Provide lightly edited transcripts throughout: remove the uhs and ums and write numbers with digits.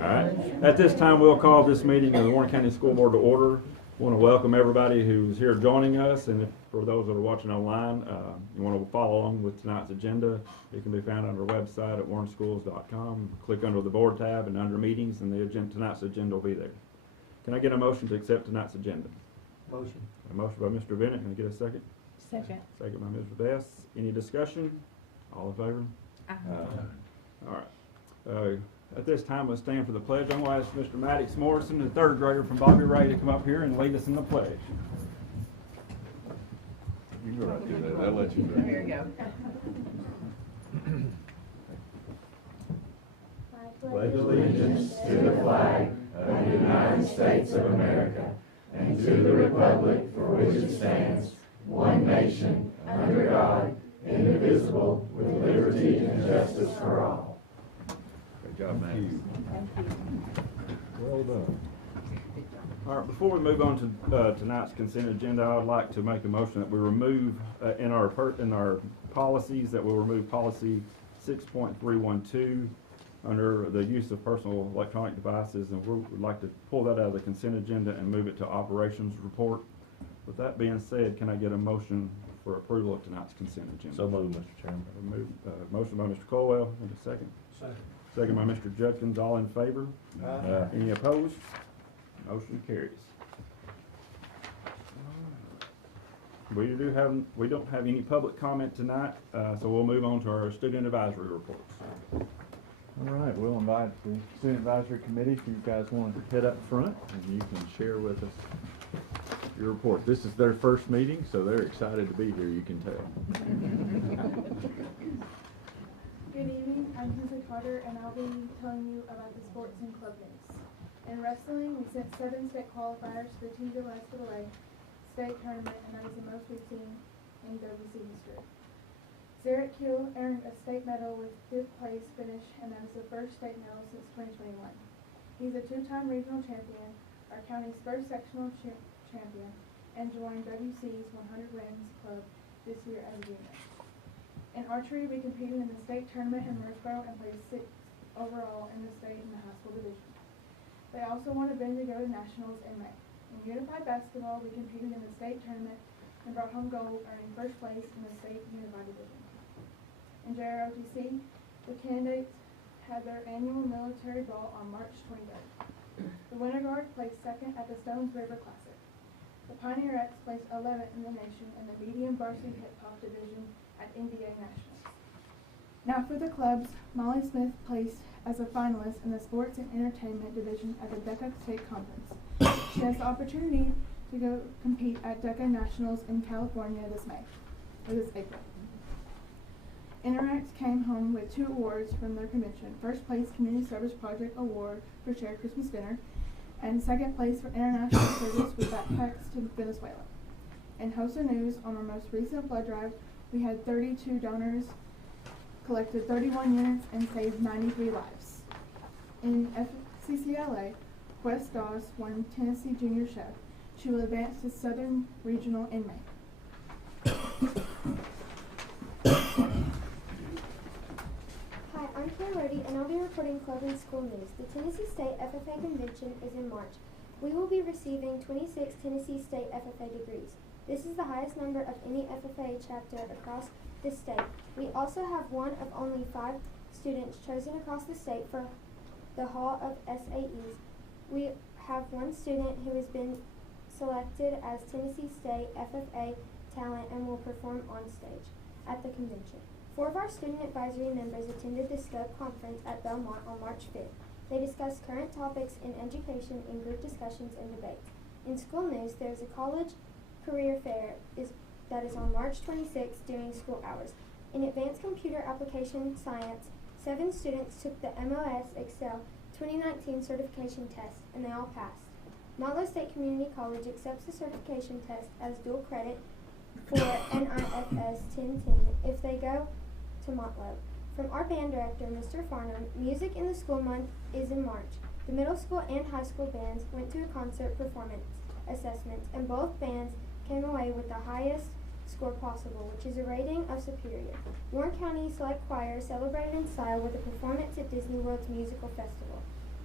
All right. At this time, we'll call this meeting of the Warren County School Board to order. Want to welcome everybody who's here joining us, and for those that are watching online, you want to follow along with tonight's agenda. It can be found on our website at warrenschools.com. Click under the board tab and under meetings, and tonight's agenda will be there. Can I get a motion to accept tonight's agenda? Motion. A motion by Mr. Bennett. Can I get a second? Second. Second by Ms. Bess. Any discussion? All in favor? All right. At this time, let's stand for the pledge. I'm going to ask Mr. Maddox Morrison, the third grader from Bobby Ray, to come up here and lead us in the pledge. You can go right through that. I'll let you do it. Here you go. Pledge allegiance to the flag of the United States of America and to the republic for which it stands, one nation, under God, indivisible, with liberty and justice for all. Good job, man. Well done. All right, before we move on to tonight's consent agenda, I would like to make a motion that we remove in our policies, that we'll remove policy 6.312 under the use of personal electronic devices, and we would like to pull that out of the consent agenda and move it to operations report. With that being said, can I get a motion for approval of tonight's consent agenda? So moved, Mr. Chairman. Motion by Mr. Colwell, and a second. Second. Second by Mr. Judkins. All in favor? Any opposed? Motion carries. We don't have any public comment tonight, so we'll move on to our student advisory reports. All right, we'll invite the Student Advisory Committee if you guys want to head up front and you can share with us your report. This is their first meeting, so they're excited to be here, you can tell. Good evening, I'm Kinsley Carter, and I'll be telling you about the sports and club news. In wrestling, we sent 7 state qualifiers to the Tuesday West for the Lake state tournament, and that is the most we've seen in WC history. Zarek Hill earned a state medal with 5th place finish, and that is the first state medal since 2021. He's a 2-time regional champion, our county's first sectional champion, and joined WC's 100 wins club this year as a junior. In archery, we competed in the state tournament in Murfreesboro and placed 6th overall in the state and the high school division. They also won a bid to go to nationals in May. In unified basketball, we competed in the state tournament and brought home gold, earning first place in the state unified division. In JROTC, the candidates had their annual military ball on March 23rd. The Winter Guard placed 2nd at the Stones River Classic. The Pioneerettes placed 11th in the nation in the medium varsity hip-hop division at NBA Nationals. Now for the clubs, Molly Smith placed as a finalist in the Sports and Entertainment division at the DECA State Conference. She has the opportunity to go compete at DECA Nationals in California this April. Interact came home with 2 awards from their convention. First place Community Service Project Award for Shared Christmas Dinner, and 2nd place for International Service with Backpacks to Venezuela. In HOSA news, on our most recent blood drive, we had 32 donors, collected 31 units, and saved 93 lives. In FCCLA, West Dawes won Tennessee Junior Chef. She will advance to Southern Regional in May. Hi, I'm Claire Rohde, and I'll be reporting club and school news. The Tennessee State FFA Convention is in March. We will be receiving 26 Tennessee State FFA degrees. This is the highest number of any FFA chapter across the state. We also have one of only 5 students chosen across the state for the Hall of SAEs. We have one student who has been selected as Tennessee State FFA talent and will perform on stage at the convention. 4 of our student advisory members attended the SCUB conference at Belmont on March 5th. They discussed current topics in education in group discussions and debates. In school news, there is a college career fair that is on March 26th during school hours. In advanced computer application science, 7 students took the MOS Excel 2019 certification test, and they all passed. Motlow State Community College accepts the certification test as dual credit for NIFS 1010 if they go to Motlow. From our band director, Mr. Farnham, music in the school month is in March. The middle school and high school bands went to a concert performance assessment, and both bands came away with the highest score possible, which is a rating of superior. Warren County Select Choir celebrated in style with a performance at Disney World's musical festival.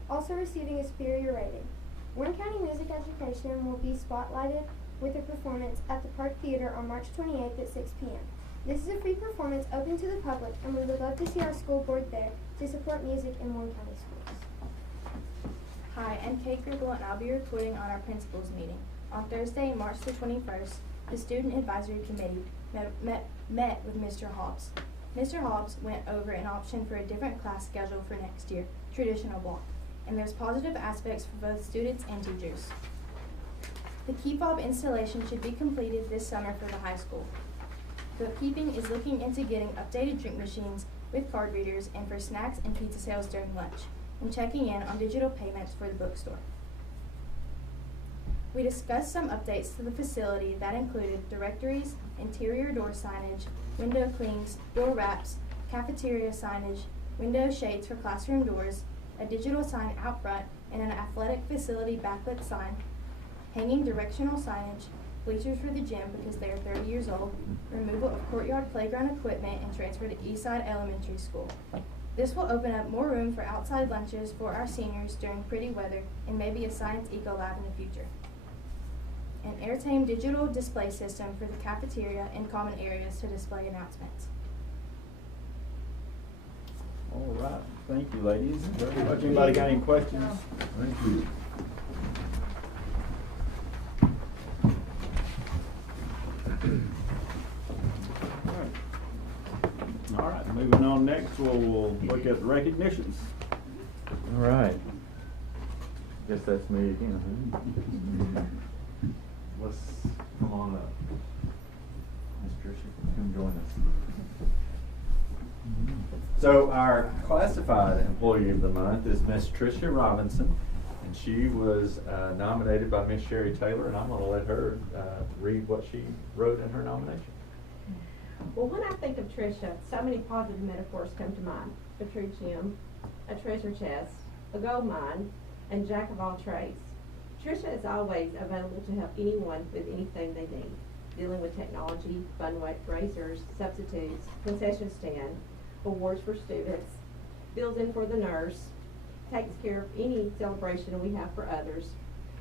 also receiving a superior rating. Warren County Music Education will be spotlighted with a performance at the Park Theater on March 28th at 6 p.m. This is a free performance open to the public, and we would love to see our school board there to support music in Warren County schools. Hi, I'm Kate Griggle, and I'll be reporting on our principals meeting. On Thursday, March the 21st, the Student Advisory Committee met with Mr. Hobbs. Mr. Hobbs went over an option for a different class schedule for next year, traditional block, and there's positive aspects for both students and teachers. The key fob installation should be completed this summer for the high school. Bookkeeping is looking into getting updated drink machines with card readers and for snacks and pizza sales during lunch, and checking in on digital payments for the bookstore. We discussed some updates to the facility that included directories, interior door signage, window clings, door wraps, cafeteria signage, window shades for classroom doors, a digital sign out front, and an athletic facility backlit sign, hanging directional signage, bleachers for the gym because they are 30 years old, removal of courtyard playground equipment, and transfer to Eastside Elementary School. This will open up more room for outside lunches for our seniors during pretty weather and maybe a science eco lab in the future. An Airtame digital display system for the cafeteria and common areas to display announcements. All right, thank you, ladies. Very much. Anybody got any questions? Thank you. All right, moving on next, we'll look at recognitions. All right. Guess that's me again. Let's come on up. Ms. Tricia, come join us. So our classified employee of the month is Miss Tricia Robinson, and she was nominated by Miss Sherry Taylor, and I'm going to let her read what she wrote in her nomination. Well, when I think of Tricia, so many positive metaphors come to mind. A true gem, a treasure chest, a gold mine, and jack of all trades. Tricia is always available to help anyone with anything they need, dealing with technology, fundraisers, substitutes, concession stand, awards for students, fills in for the nurse, takes care of any celebration we have for others,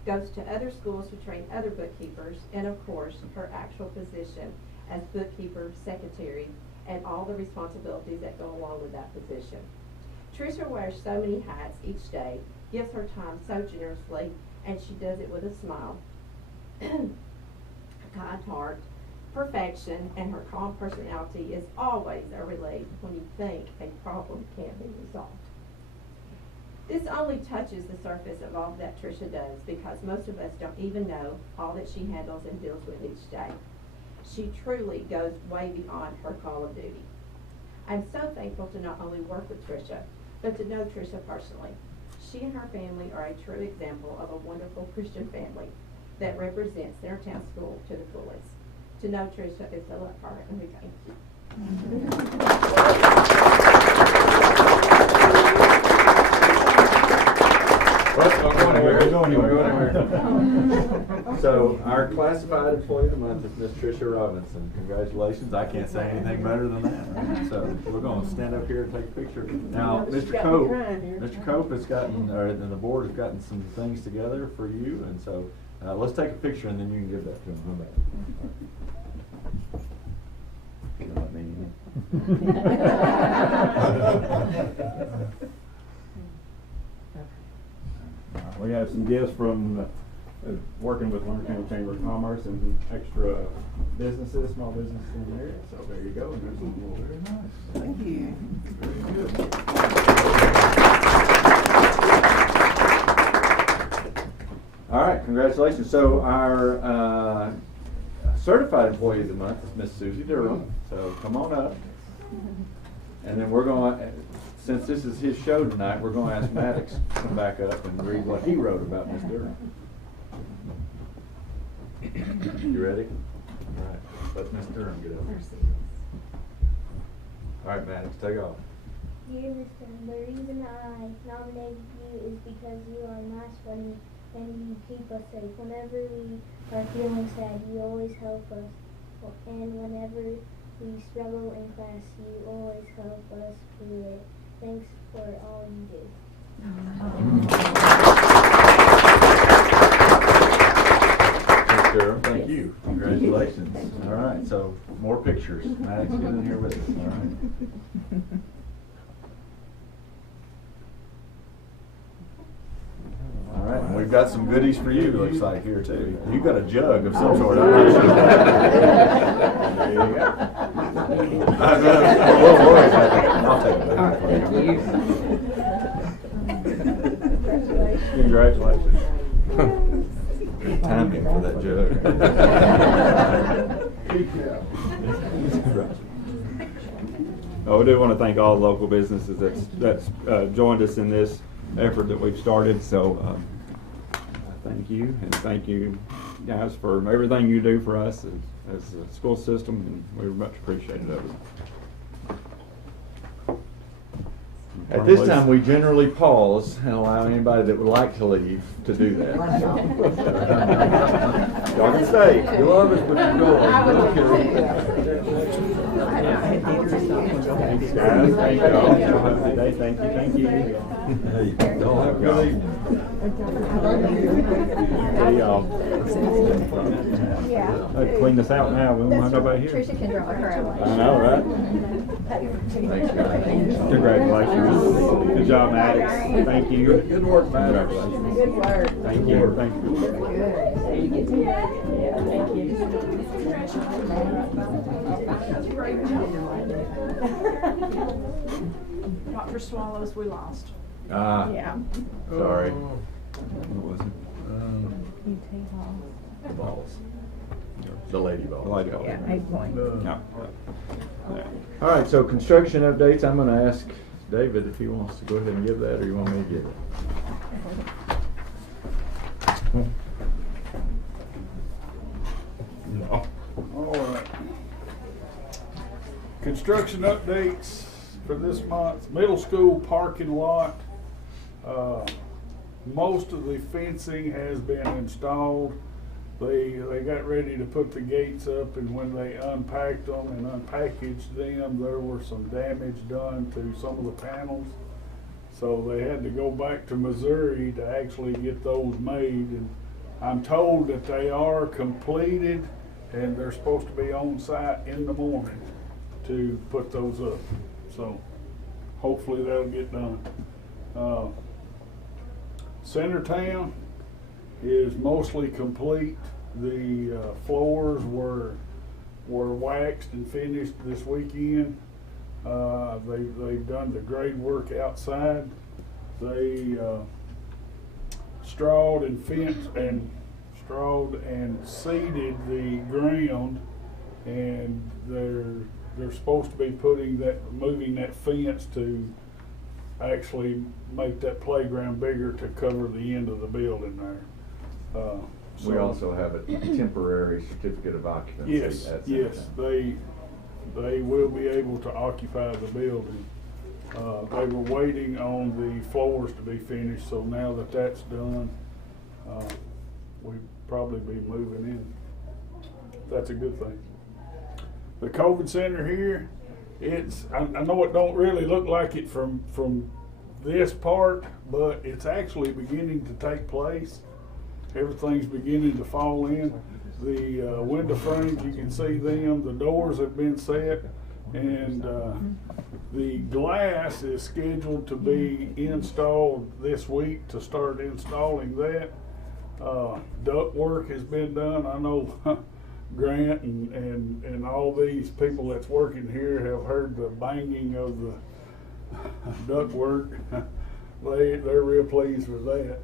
goes to other schools to train other bookkeepers, and of course, her actual position as bookkeeper, secretary, and all the responsibilities that go along with that position. Tricia wears so many hats each day, gives her time so generously, and she does it with a smile, a kind heart, perfection, and her calm personality is always a relief when you think a problem can't be resolved. This only touches the surface of all that Tricia does because most of us don't even know all that she handles and deals with each day. She truly goes way beyond her call of duty. I'm so thankful to not only work with Tricia, but to know Tricia personally. She and her family are a true example of a wonderful Christian family that represents Centertown School to the fullest. To know Tricia is to love her, and we thank you. So our classified employee of the month is Miss Tricia Robinson. Congratulations. I can't say anything better than that. Right? So we're going to stand up here and take a picture. Now, Mr. Cope has gotten, and the board has gotten some things together for you, and so let's take a picture and then you can give that to him. We have some gifts from working with Warren County Chamber of Commerce and extra businesses, small businesses in the area. So there you go. And there's some more. Very nice. Thank you. Very good. All right, congratulations. So our certified employee of the month is Miss Susie Durham. So come on up. And then we're going to, since this is his show tonight, we're going to ask Maddox to come back up and read what he wrote about Miss Durham. You ready? All right, let Miss Durham get up. All right, Maddox, take off. Dear Mr. The reason I nominated you is because you are nice, funny, and you keep us safe. Whenever we are feeling sad, you always help us. And whenever we struggle in class, you always help us through it. Thanks for all you do. more pictures. Maddox, get in here with us, all right? All right, and we've got some goodies for you, looks like, here too. You got a jug of some sort. I'm not sure. There you go. I'm a little worried about that. I'll take it. Congratulations. Good timing for that jug. We do want to thank all local businesses that's joined us in this effort that we've started. So thank you, and thank you guys for everything you do for us as a school system, and we're much appreciative of it. At this time, we generally pause and allow anybody that would like to leave to do that. Y'all can stay. You love us, but you go. Thanks, guys. Thank y'all. Have a good day. Thank you. Thank you. Hey, y'all have a good evening. Hey, y'all. Clean this out now. We won't have nobody here. Tricia can draw her out. I know, right? Thanks, guys. Congratulations. Good job, Maddox. Thank you. Good work, Maddox. Congratulations. Good work. Thank you. Thank you. Dr. Swallows, we lost. Ah, Yeah. sorry. What was it? Balls. The lady ball. The lady ball. Yeah, 8 points. No. Yeah. All right, so construction updates, I'm gonna ask David if he wants to go ahead and give that, or you want me to give it? No. All right. Construction updates for this month. Middle school parking lot. Most of the fencing has been installed. They got ready to put the gates up, and when they unpacked them and unpackaged them, there were some damage done to some of the panels. So they had to go back to Missouri to actually get those made. And I'm told that they are completed, and they're supposed to be on site in the morning to put those up. So hopefully that'll get done. Centertown is mostly complete. The floors were waxed and finished this weekend. They've done the grade work outside. They strawed and seeded the ground, and they're supposed to be moving that fence to actually make that playground bigger to cover the end of the building there. We also have a temporary certificate of occupancy. Yes, they will be able to occupy the building. They were waiting on the floors to be finished, so now that that's done, we'll probably be moving in. That's a good thing. The COVID center here, I know it don't really look like it from this part, but it's actually beginning to take place. Everything's beginning to fall in. The window frames, you can see them. The doors have been set, and the glass is scheduled to be installed this week to start installing that. Duct work has been done. I know Grant and all these people that's working here have heard the banging of the duct work. They're real pleased with that.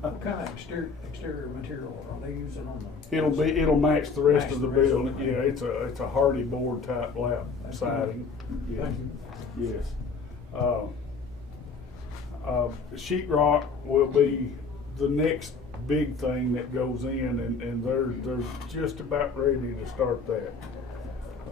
What kind of exterior material are they using on the? It'll match the rest of the Match the rest of building. the Yeah, building. it's a hardy board type lap siding. Yes. Yes. Sheetrock will be the next big thing that goes in, and they're just about ready to start that.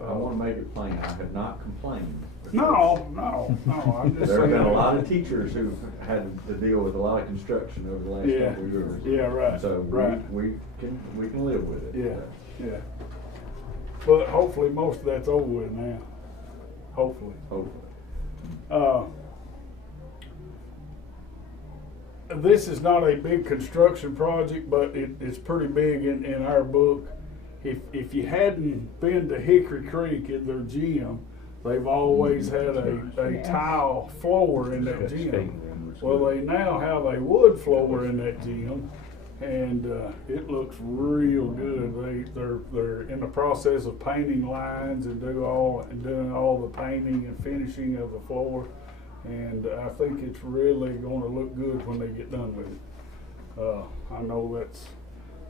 I want to make it plain, I have not complained. No, I'm just There have been a saying. lot of teachers who've had to deal with a lot of construction over the last Yeah, couple of years. yeah, right, So right. we can live with it. Yeah. But hopefully most of that's over with now. Hopefully. This is not a big construction project, but it's pretty big in our book. if you hadn't been to Hickory Creek in their gym, they've always had a tile floor in that gym. Well, they now have a wood floor in that gym, and it looks real good. They're in the process of painting lines and doing all the painting and finishing of the floor, and I think it's really going to look good when they get done with it. I know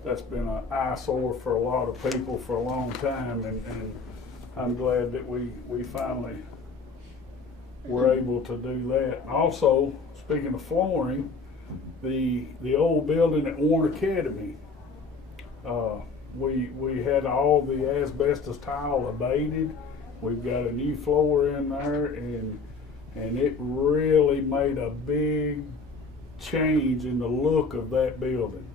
that's been an eyesore for a lot of people for a long time, and I'm glad that we finally were able to do that. Also, speaking of flooring, the old building at Warren Academy, we had all the asbestos tile abated. We've got a new floor in there, and it really made a big change in the look of that building.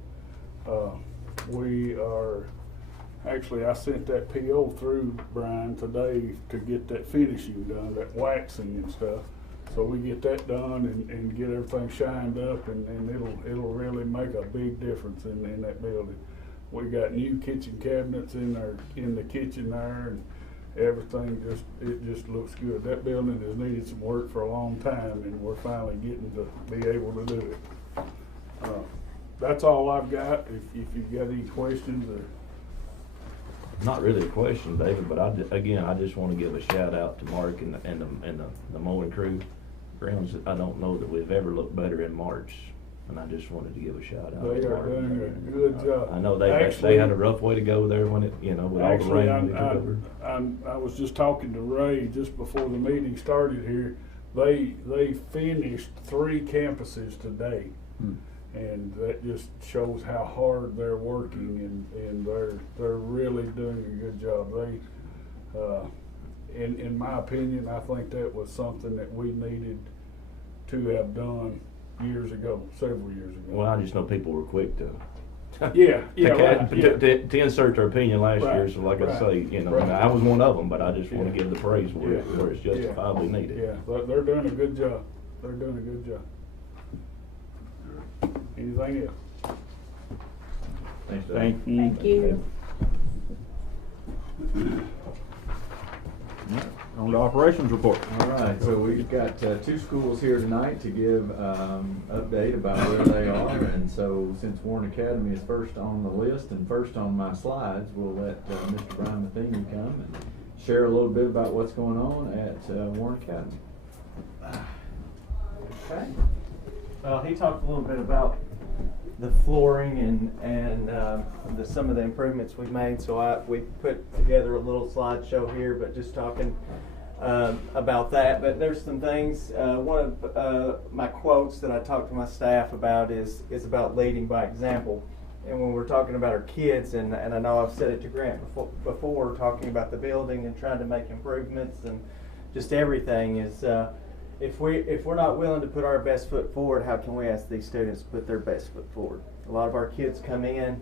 Actually, I sent that PO through, Brian, today to get that finishing done, that waxing and stuff. So we get that done and get everything shined up, and it'll really make a big difference in that building. We got new kitchen cabinets in the kitchen there, and everything just looks good. That building has needed some work for a long time, and we're finally getting to be able to do it. That's all I've got. If you've got any questions or. Not really a question, David, but I just want to give a shout out to Mark and the mowing crew. Grounds, I don't know that we've ever looked better in March, and I just wanted to give a shout out. They to are Mark. doing a good job. I know they had a rough way to go there when it, with all the rain. I was just talking to Ray just before the meeting started here. They finished 3 campuses today. And that just shows how hard they're working, and they're really doing a good job. In my opinion, I think that was something that we needed to have done several years ago. Well, I just know people were quick to to insert their opinion last Right, year. So like I say, right. I was one of them, but I just want to give the praise where it's justifiably needed. Yeah, they're doing a good job. They're doing a good job. Anything else? Thanks, Dave. Thank you. Thank you. All right, on to operations report. All right, so we've got 2 schools here tonight to give update about where they are, and so since Warren Academy is first on the list and first on my slides, we'll let Mr. Brian Matheny come and share a little bit about what's going on at Warren Academy. Okay. Well, he talked a little bit about the flooring and some of the improvements we've made. So we put together a little slideshow here, but just talking about that. But there's some things. One of my quotes that I talk to my staff about is about leading by example. And when we're talking about our kids, and I know I've said it to Grant before talking about the building and trying to make improvements and just everything is. If we're not willing to put our best foot forward, how can we ask these students to put their best foot forward? A lot of our kids come in,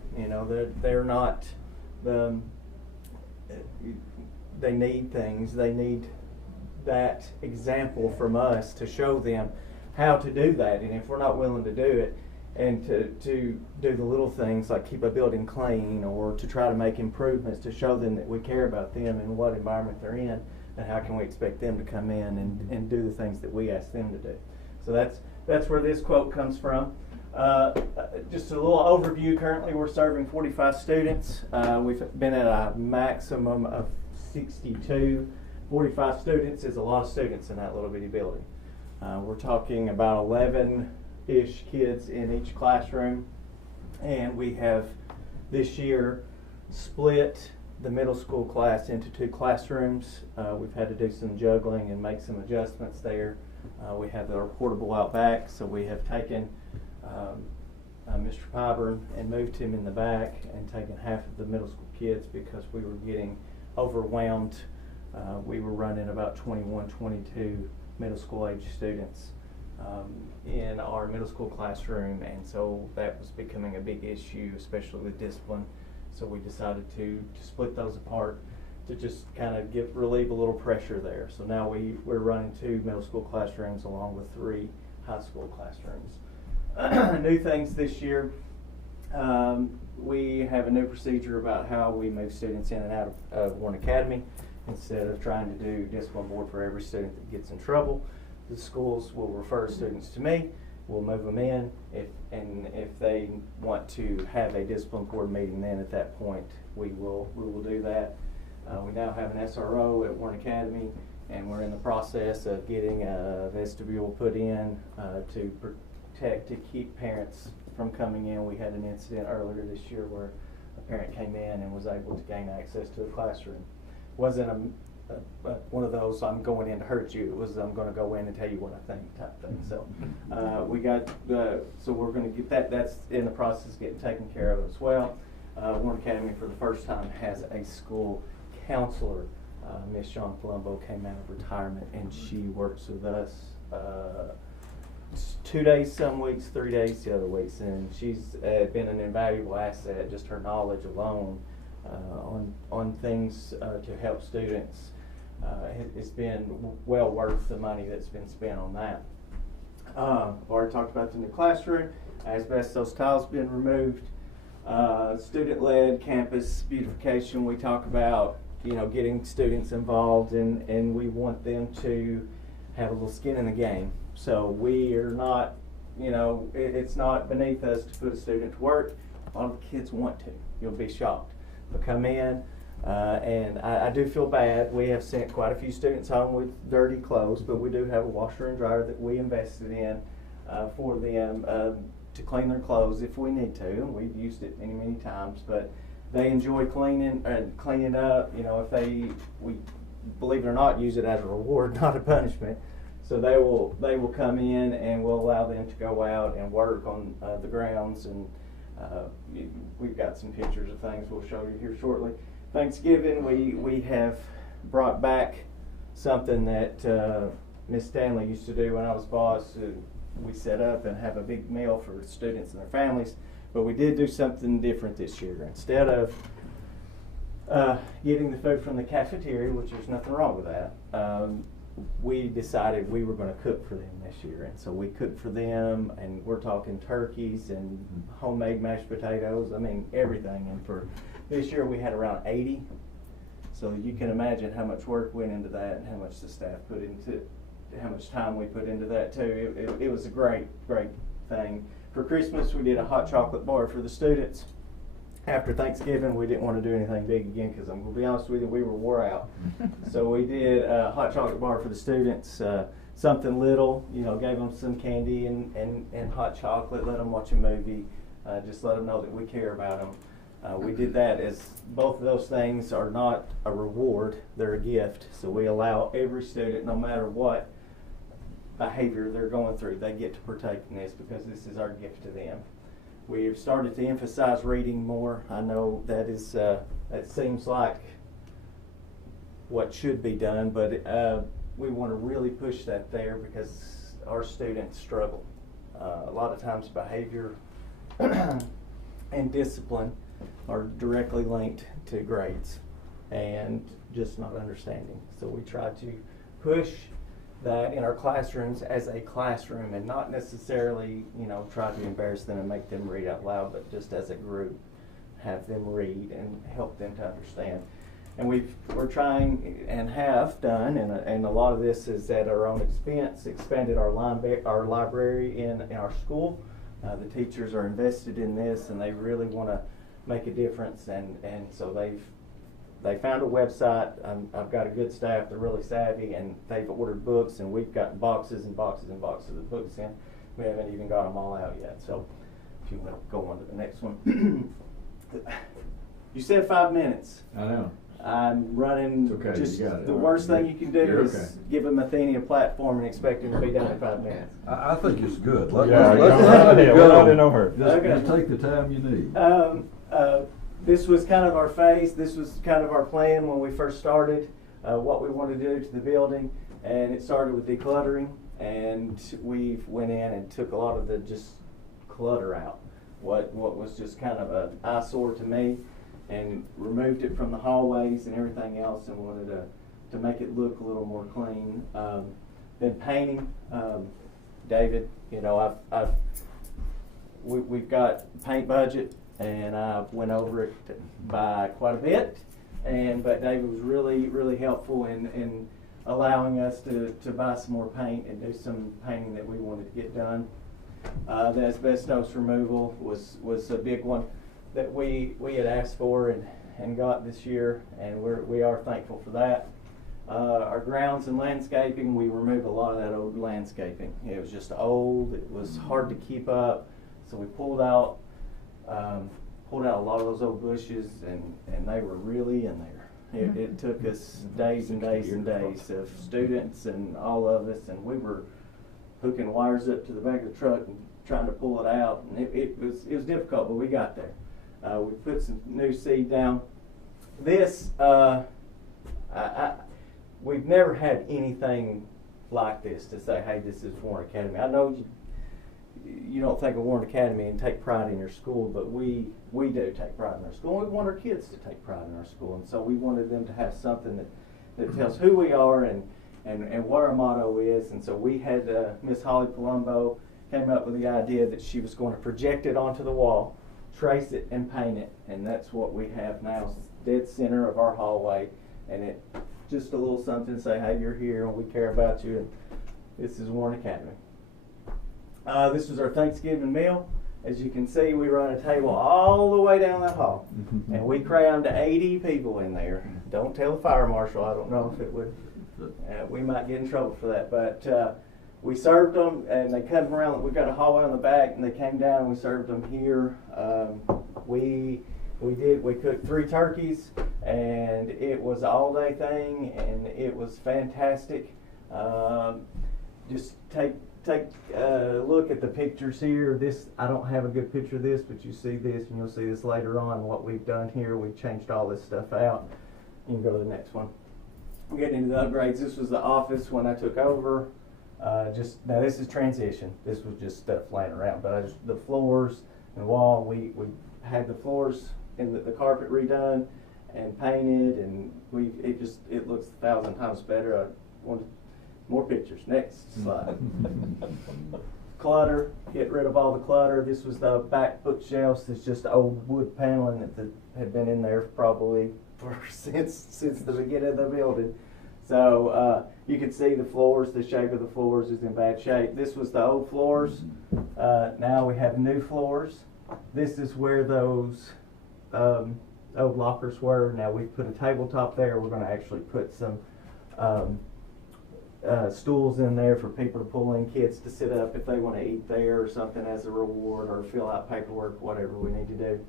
they're not they need things. They need that example from us to show them how to do that. And if we're not willing to do it, and to do the little things like keep a building clean or to try to make improvements to show them that we care about them and what environment they're in, and how can we expect them to come in and do the things that we ask them to do. So that's where this quote comes from. Just a little overview. Currently we're serving 45 students. We've been at a maximum of 62. 45 students is a lot of students in that little bitty building. We're talking about 11-ish kids in each classroom, and we have this year split the middle school class into 2 classrooms. We've had to do some juggling and make some adjustments there. We have our portable out back, so we have taken Mr. Pyburn and moved him in the back and taken half of the middle school kids because we were getting overwhelmed. We were running about 21, 22 middle school age students in our middle school classroom, and so that was becoming a big issue, especially with discipline. So we decided to split those apart to just kind of relieve a little pressure there. So now we're running 2 middle school classrooms along with 3 high school classrooms. New things this year, We have a new procedure about how we move students in and out of Warren Academy. Instead of trying to do discipline board for every student that gets in trouble, the schools will refer students to me. We'll move them in. If they want to have a discipline board meeting, then at that point we will do that. We now have an SRO at Warren Academy, and we're in the process of getting a vestibule put in to keep parents from coming in. We had an incident earlier this year where a parent came in and was able to gain access to the classroom. Wasn't one of those I'm going in to hurt you. It was I'm going to go in and tell you what I think type thing. So so we're going to get that. That's in the process of getting taken care of as well. Warren Academy for the first time has a school counselor. Miss Sean Colombo came out of retirement and she works with us 2 days some weeks, 3 days the other weeks, and she's been an invaluable asset. Just her knowledge alone on things to help students. It's been well worth the money that's been spent on that. Already talked about the new classroom. Asbestos tiles been removed. Student-led campus beautification. We talk about getting students involved, and we want them to have a little skin in the game. So we are not, it's not beneath us to put a student to work. A lot of the kids want to. You'll be shocked. They'll come in, and I do feel bad. We have sent quite a few students home with dirty clothes, but we do have a washer and dryer that we invested in for them to clean their clothes if we need to. And we've used it many, many times, but they enjoy cleaning up. If we believe it or not, use it as a reward, not a punishment. So they will come in, and we'll allow them to go out and work on the grounds. And we've got some pictures of things we'll show you here shortly. Thanksgiving, we have brought back something that Miss Stanley used to do when I was boss. We set up and have a big meal for students and their families, but we did do something different this year. Instead of getting the food from the cafeteria, which there's nothing wrong with that, we decided we were going to cook for them this year. And so we cooked for them, and we're talking turkeys and homemade mashed potatoes, I mean everything. And for this year we had around 80. So you can imagine how much work went into that and how much the staff put into, how much time we put into that too. It was a great thing. For Christmas we did a hot chocolate bar for the students. After Thanksgiving, we didn't want to do anything big again because I'm going to be honest with you, we were wore out. So we did a hot chocolate bar for the students, something little, gave them some candy and hot chocolate, let them watch a movie, just let them know that we care about them. We did that as both of those things are not a reward, they're a gift. So we allow every student, no matter what behavior they're going through, they get to partake in this because this is our gift to them. We've started to emphasize reading more. I know that is that seems like what should be done, but we want to really push that there because our students struggle. A lot of times behavior and discipline are directly linked to grades and just not understanding. So we try to push that in our classrooms as a classroom and not necessarily, try to embarrass them and make them read out loud, but just as a group, have them read and help them to understand. And we're trying and have done, and a lot of this is at our own expense, expanded our library in our school. The teachers are invested in this and they really want to make a difference, and so they found a website. I've got a good staff, they're really savvy, and they've ordered books, and we've got boxes and boxes and boxes of books in. We haven't even got them all out yet. So if you want to go on to the next one. You said 5 minutes. I know. I'm running. It's okay, just you got it. the All worst right. thing you can do You're is okay. give a Matheny a platform and expect him to be done in 5 minutes. I think it's good. Let's we're not in no hurry. Just take the time you need. This was kind of our phase. This was kind of our plan when we first started, what we wanted to do to the building, and it started with decluttering, and we went in and took a lot of the just clutter out, what was just kind of an eyesore to me, and removed it from the hallways and everything else, and wanted to make it look a little more clean. Then painting, David, we've got paint budget. and I went over it by quite a bit. But David was really helpful in allowing us to buy some more paint and do some painting that we wanted to get done. The asbestos removal was a big one that we had asked for and got this year, and we are thankful for that. Our grounds and landscaping, we removed a lot of that old landscaping. It was just old, it was hard to keep up, so we pulled out a lot of those old bushes, and they were really in there. It took us days and days and days of students and all of us, and we were hooking wires up to the back of the truck and trying to pull it out, and it was difficult, but we got there. We put some new seed down. This, we've never had anything like this to say, hey, this is Warren Academy. I know you don't think of Warren Academy and take pride in your school, but we do take pride in our school. We want our kids to take pride in our school, and so we wanted them to have something that tells who we are and what our motto is. And so we had Miss Holly Palumbo came up with the idea that she was going to project it onto the wall, trace it, and paint it, and that's what we have now. It's dead center of our hallway, and it just a little something to say, hey, you're here and we care about you, and this is Warren Academy. This was our Thanksgiving meal. As you can see, we run a table all the way down that hall, and we crammed 80 people in there. Don't tell the fire marshal. I don't know if it would, we might get in trouble for that, but we served them, and they come around. We've got a hallway on the back, and they came down and we served them here. We cooked 3 turkeys, and it was an all-day thing, and it was fantastic. Just take a look at the pictures here. This, I don't have a good picture of this, but you see this, and you'll see this later on. What we've done here, we've changed all this stuff out. You can go to the next one. We're getting into the upgrades. This was the office when I took over. Now this is transition. This was just stuff laying around, but the floors and wall, we had the floors and the carpet redone and painted, and it looks 1,000 times better. I wanted more pictures. Next slide. Clutter, get rid of all the clutter. This was the back bookshelves. It's just old wood paneling that had been in there probably since the beginning of the building. So you can see the floors, the shape of the floors is in bad shape. This was the old floors. Now we have new floors. This is where those old lockers were. Now we've put a tabletop there. We're going to actually put some stools in there for people to pull in, kids to sit up if they want to eat there or something as a reward, or fill out paperwork, whatever we need to do.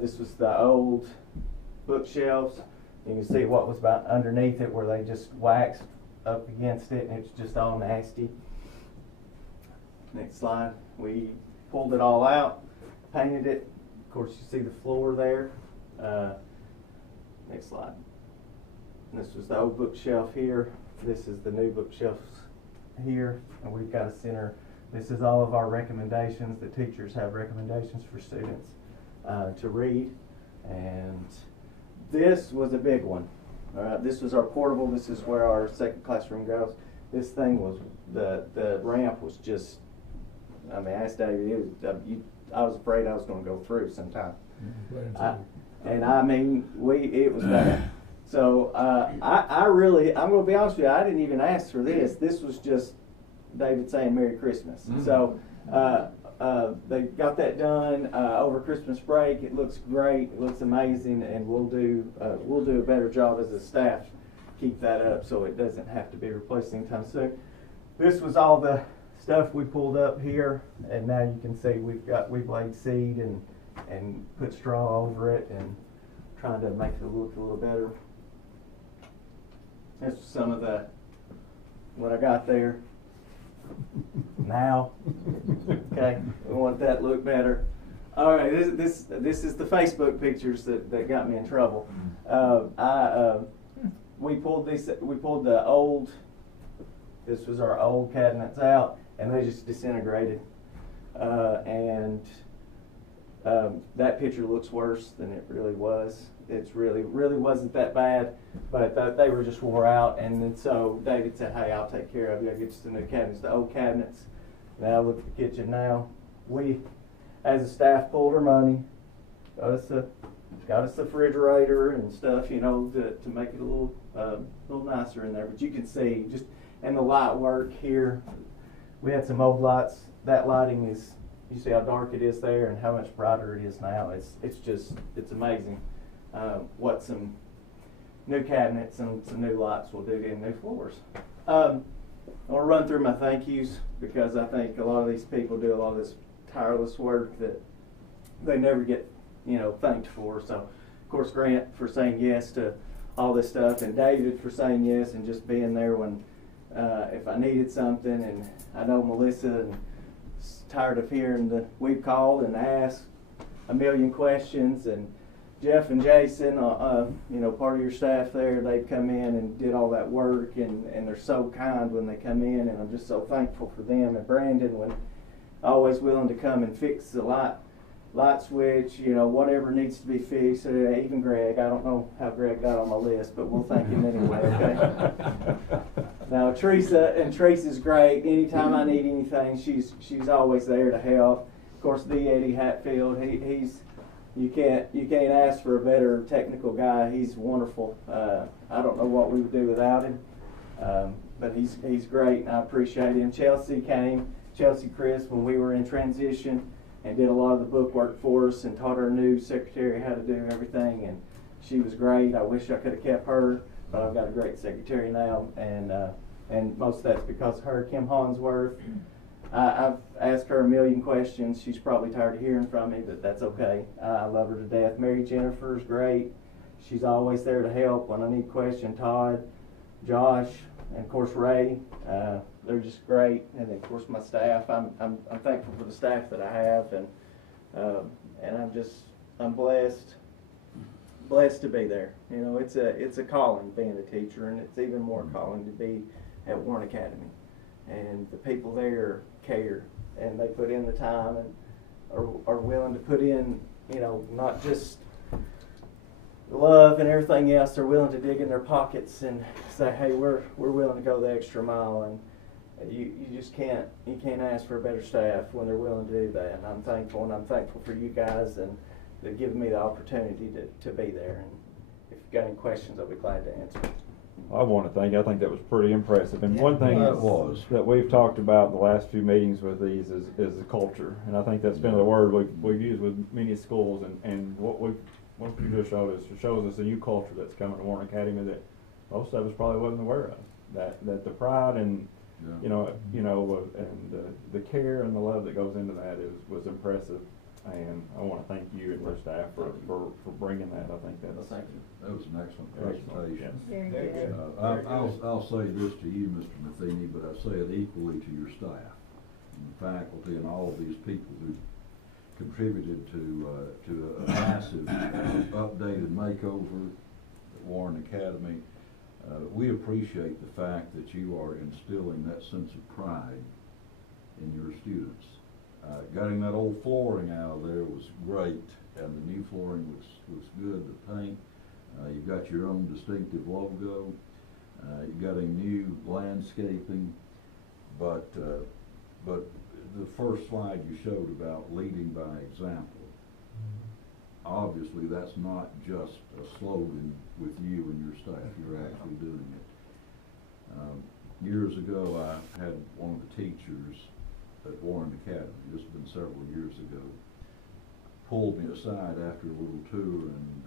This was the old bookshelves. You can see what was about underneath it, where they just waxed up against it, and it's just all nasty. Next slide. We pulled it all out, painted it. Of course, you see the floor there. Next slide. And this was the old bookshelf here. This is the new bookshelves here, and we've got a center. This is all of our recommendations. The teachers have recommendations for students to read, and this was a big one. This was our portable. This is where our second classroom goes. This thing was, the ramp was just, I mean, I asked David, I was afraid I was going to go through sometime. And I mean, it was bad. So I'm going to be honest with you, I didn't even ask for this. This was just David saying Merry Christmas. So they got that done over Christmas break. It looks great. It looks amazing, and we'll do a better job as a staff to keep that up so it doesn't have to be replaced anytime soon. This was all the stuff we pulled up here, and now you can see we've laid seed and put straw over it and trying to make it look a little better. This was some of what I got there. Now, okay, we want that to look better. All right, this is the Facebook pictures that got me in trouble. We pulled the old. This was our old cabinets out, and they just disintegrated. That picture looks worse than it really was. It's really wasn't that bad, but they were just wore out. And then so David said, "Hey, I'll take care of you. I'll get you some new cabinets." The old cabinets. Now look at the kitchen now. We, as a staff, pulled our money, got us the refrigerator and stuff, you know, to make it a little nicer in there. But you can see just, and the light work here, we had some old lights. That lighting is, you see how dark it is there and how much brighter it is now. It's amazing what some new cabinets and some new lights will do to new floors. I want to run through my thank yous because I think a lot of these people do a lot of this tireless work that they never get, you know, thanked for. So, of course, Grant for saying yes to all this stuff, and David for saying yes and just being there when if I needed something. And I know Melissa and tired of hearing that we've called and asked a million questions, and Jeff and Jason, you know, part of your staff there, they've come in and did all that work, and they're so kind when they come in, and I'm just so thankful for them. And Brandon, when always willing to come and fix the light switch, you know, whatever needs to be fixed. Even Greg, I don't know how Greg got on my list, but we'll thank him anyway, okay? Now, Teresa's great. Anytime I need anything, she's always there to help. Of course, D. Eddie Hatfield, he's you can't ask for a better technical guy. He's wonderful. I don't know what we would do without him, but he's great, and I appreciate him. Chelsea Chris, when we were in transition, and did a lot of the book work for us and taught our new secretary how to do everything, and she was great. I wish I could have kept her, but I've got a great secretary now, and most of that's because of her. Kim Hansworth, I've asked her a million questions. She's probably tired of hearing from me, but that's okay. I love her to death. Mary Jennifer's great. She's always there to help when I need a question. Todd, Josh, and of course Ray. They're just great, and of course my staff. I'm thankful for the staff that I have, and I'm blessed to be there. You know, it's a calling being a teacher, and it's even more calling to be at Warren Academy. And the people there care, and they put in the time and are willing to put in, you know, not just love and everything else. They're willing to dig in their pockets and say, hey, we're willing to go the extra mile. And you can't ask for a better staff when they're willing to do that. And I'm thankful for you guys, and they've given me the opportunity to be there. And if you've got any questions, I'll be glad to answer. I think that was pretty impressive. And one thing that we've talked about the last few meetings with these is the culture. And I think that's been the word we've used with many schools. And what you just showed us, it shows us a new culture that's coming to Warren Academy that most of us probably wasn't aware of. That the pride and and the care and the love that goes into that was impressive. And I want to thank you and your staff for bringing that. I think that's thank you. That was an excellent presentation. Very good. I'll say this to you, Mr. Matheny, but I say it equally to your staff and the faculty and all of these people who contributed to a massive updated makeover at Warren Academy. We appreciate the fact that you are instilling that sense of pride in your students. Getting that old flooring out of there was great, and the new flooring looks good. The paint, you've got your own distinctive logo. You've got a new landscaping, but the first slide you showed about leading by example, obviously that's not just a slogan with you and your staff. You're actually doing it. Years ago, I had one of the teachers at Warren Academy, this has been several years ago, pulled me aside after a little tour, and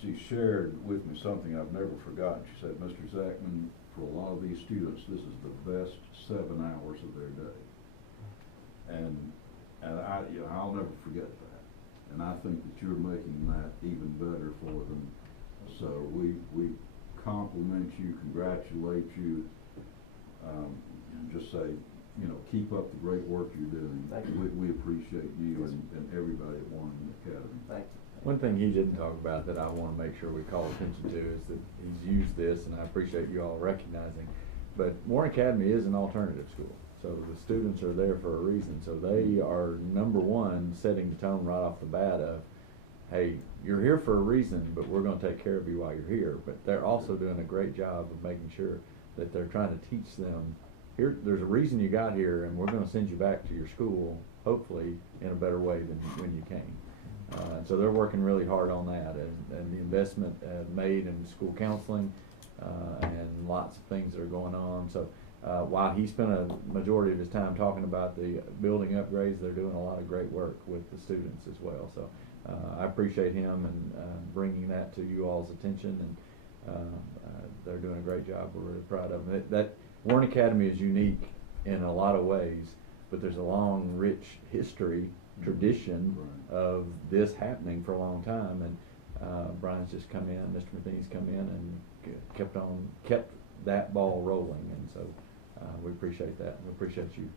she shared with me something I've never forgotten. She said, Mr. Zachman, for a lot of these students, this is the best 7 hours of their day. And I'll never forget that. And I think that you're making that even better for them. So we compliment you, congratulate you, and just say, you know, keep up the great work you're doing. Thank you. We appreciate you and everybody at Warren Academy. Thank you. One thing he didn't talk about that I want to make sure we call attention to is that he's used this, and I appreciate you all recognizing, but Warren Academy is an alternative school. So the students are there for a reason. So they are, number one, setting the tone right off the bat of, hey, you're here for a reason, but we're going to take care of you while you're here. But they're also doing a great job of making sure that they're trying to teach them, here, there's a reason you got here, and we're going to send you back to your school, hopefully, in a better way than when you came. And so they're working really hard on that, and the investment made in school counseling and lots of things that are going on. So while he spent a majority of his time talking about the building upgrades, they're doing a lot of great work with the students as well. So I appreciate him and bringing that to you all's attention, and they're doing a great job. We're really proud of them. That Warren Academy is unique in a lot of ways, but there's a long, rich history, tradition of this happening for a long time. And Brian's just come in, Mr. Matheny's come in and kept that ball rolling, and so we appreciate that. We appreciate you.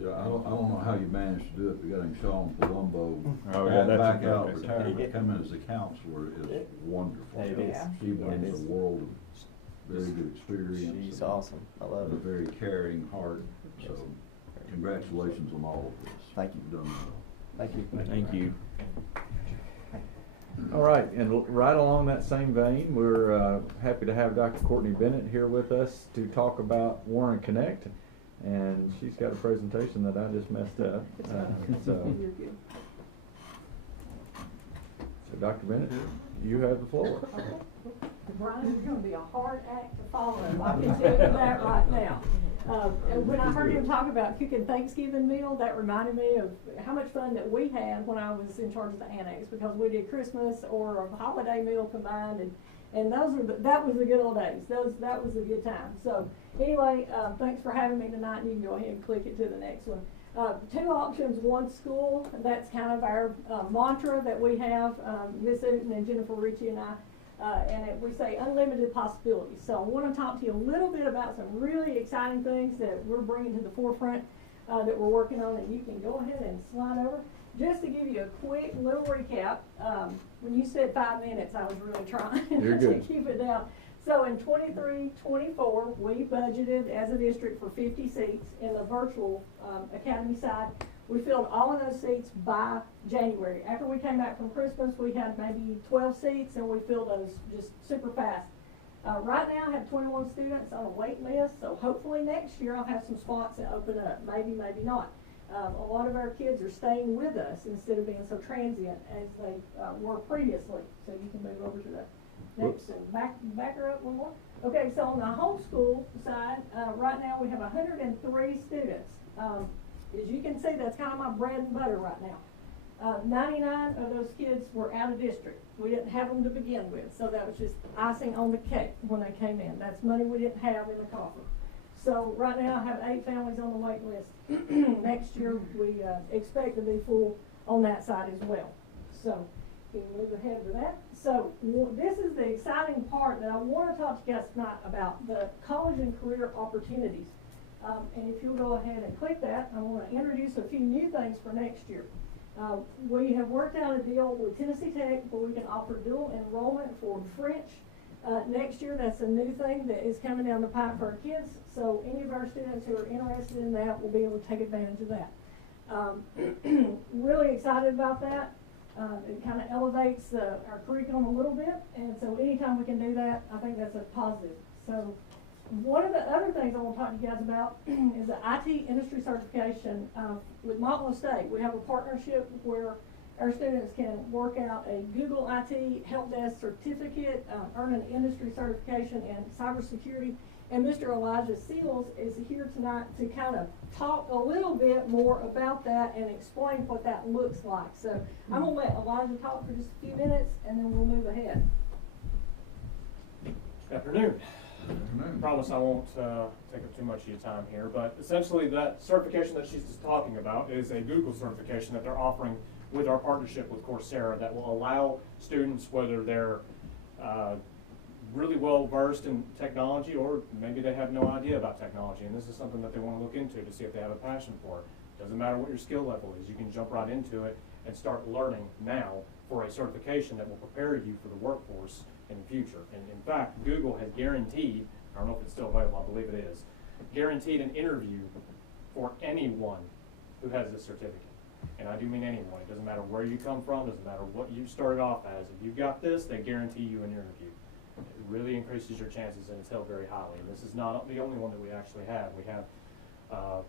Yeah, I don't know how you managed to do it, but getting Sean Palumbo that's back a out of good retirement, come in as a counselor is wonderful. It is. She brings a world of very good experience. She's awesome. I love And a it. very caring heart, so congratulations on all of this. Thank you. You've done well. Thank you. Thank you. All right, and right along that same vein, we're happy to have Dr. Courtney Bennett here with us to talk about Warren Connect, and she's got a presentation that I just messed up. So Dr. Bennett, you have the floor. Brian, it's going to be a hard act to follow. I can tell you that right now. When I heard him talk about cooking Thanksgiving meal, that reminded me of how much fun that we had when I was in charge of the annex, because we did Christmas or a holiday meal combined, and that was the good old days. That was a good time. So anyway, thanks for having me tonight, and you can go ahead and click it to the next one. 2 options, 1 school. That's kind of our mantra that we have, Miss Uten and Jennifer Ritchie and I. We say unlimited possibilities. So I want to talk to you a little bit about some really exciting things that we're bringing to the forefront that we're working on, and you can go ahead and slide over. Just to give you a quick little recap, when you said 5 minutes, I was really trying to keep it down. So in 23-24, we budgeted as a district for 50 seats in the virtual academy side. We filled all of those seats by January. After we came back from Christmas, we had maybe 12 seats, and we filled those just super fast. Right now, I have 21 students on a wait list, so hopefully next year I'll have some spots that open up. Maybe, maybe not. A lot of our kids are staying with us instead of being so transient as they were previously. So you can move over to the next and back her up one more. Okay, so on the homeschool side, right now we have 103 students. As you can see, that's kind of my bread and butter right now. 99 of those kids were out of district. We didn't have them to begin with, so that was just icing on the cake when they came in. That's money we didn't have in the coffer. So right now I have 8 families on the wait list. Next year we expect to be full on that side as well. So can you move ahead with that? So this is the exciting part that I want to talk to you guys tonight about, the college and career opportunities. And if you'll go ahead and click that, I want to introduce a few new things for next year. We have worked out a deal with Tennessee Tech where we can offer dual enrollment for French. Next year, that's a new thing that is coming down the pipe for our kids. So any of our students who are interested in that will be able to take advantage of that. Really excited about that. It kind of elevates our curriculum a little bit. And so anytime we can do that, I think that's a positive. So one of the other things I want to talk to you guys about is the IT industry certification with Montlow State. We have a partnership where our students can work out a Google IT Help Desk certificate, earn an industry certification in cybersecurity. And Mr. Elijah Seals is here tonight to kind of talk a little bit more about that and explain what that looks like. So I'm going to let Elijah talk for just a few minutes, and then we'll move ahead. Good afternoon. I promise I won't take up too much of your time here, but essentially that certification that she's just talking about is a Google certification that they're offering with our partnership with Coursera that will allow students, whether they're really well versed in technology or maybe they have no idea about technology, and this is something that they want to look into to see if they have a passion for it. Doesn't matter what your skill level is, you can jump right into it and start learning now for a certification that will prepare you for the workforce in the future. And in fact, Google has guaranteed, I don't know if it's still available, I believe it is, guaranteed an interview for anyone who has this certificate. And I do mean anyone. It doesn't matter where you come from, doesn't matter what you started off as. If you've got this, they guarantee you an interview. It really increases your chances, and it's held very highly. And this is not the only one that we actually have. We have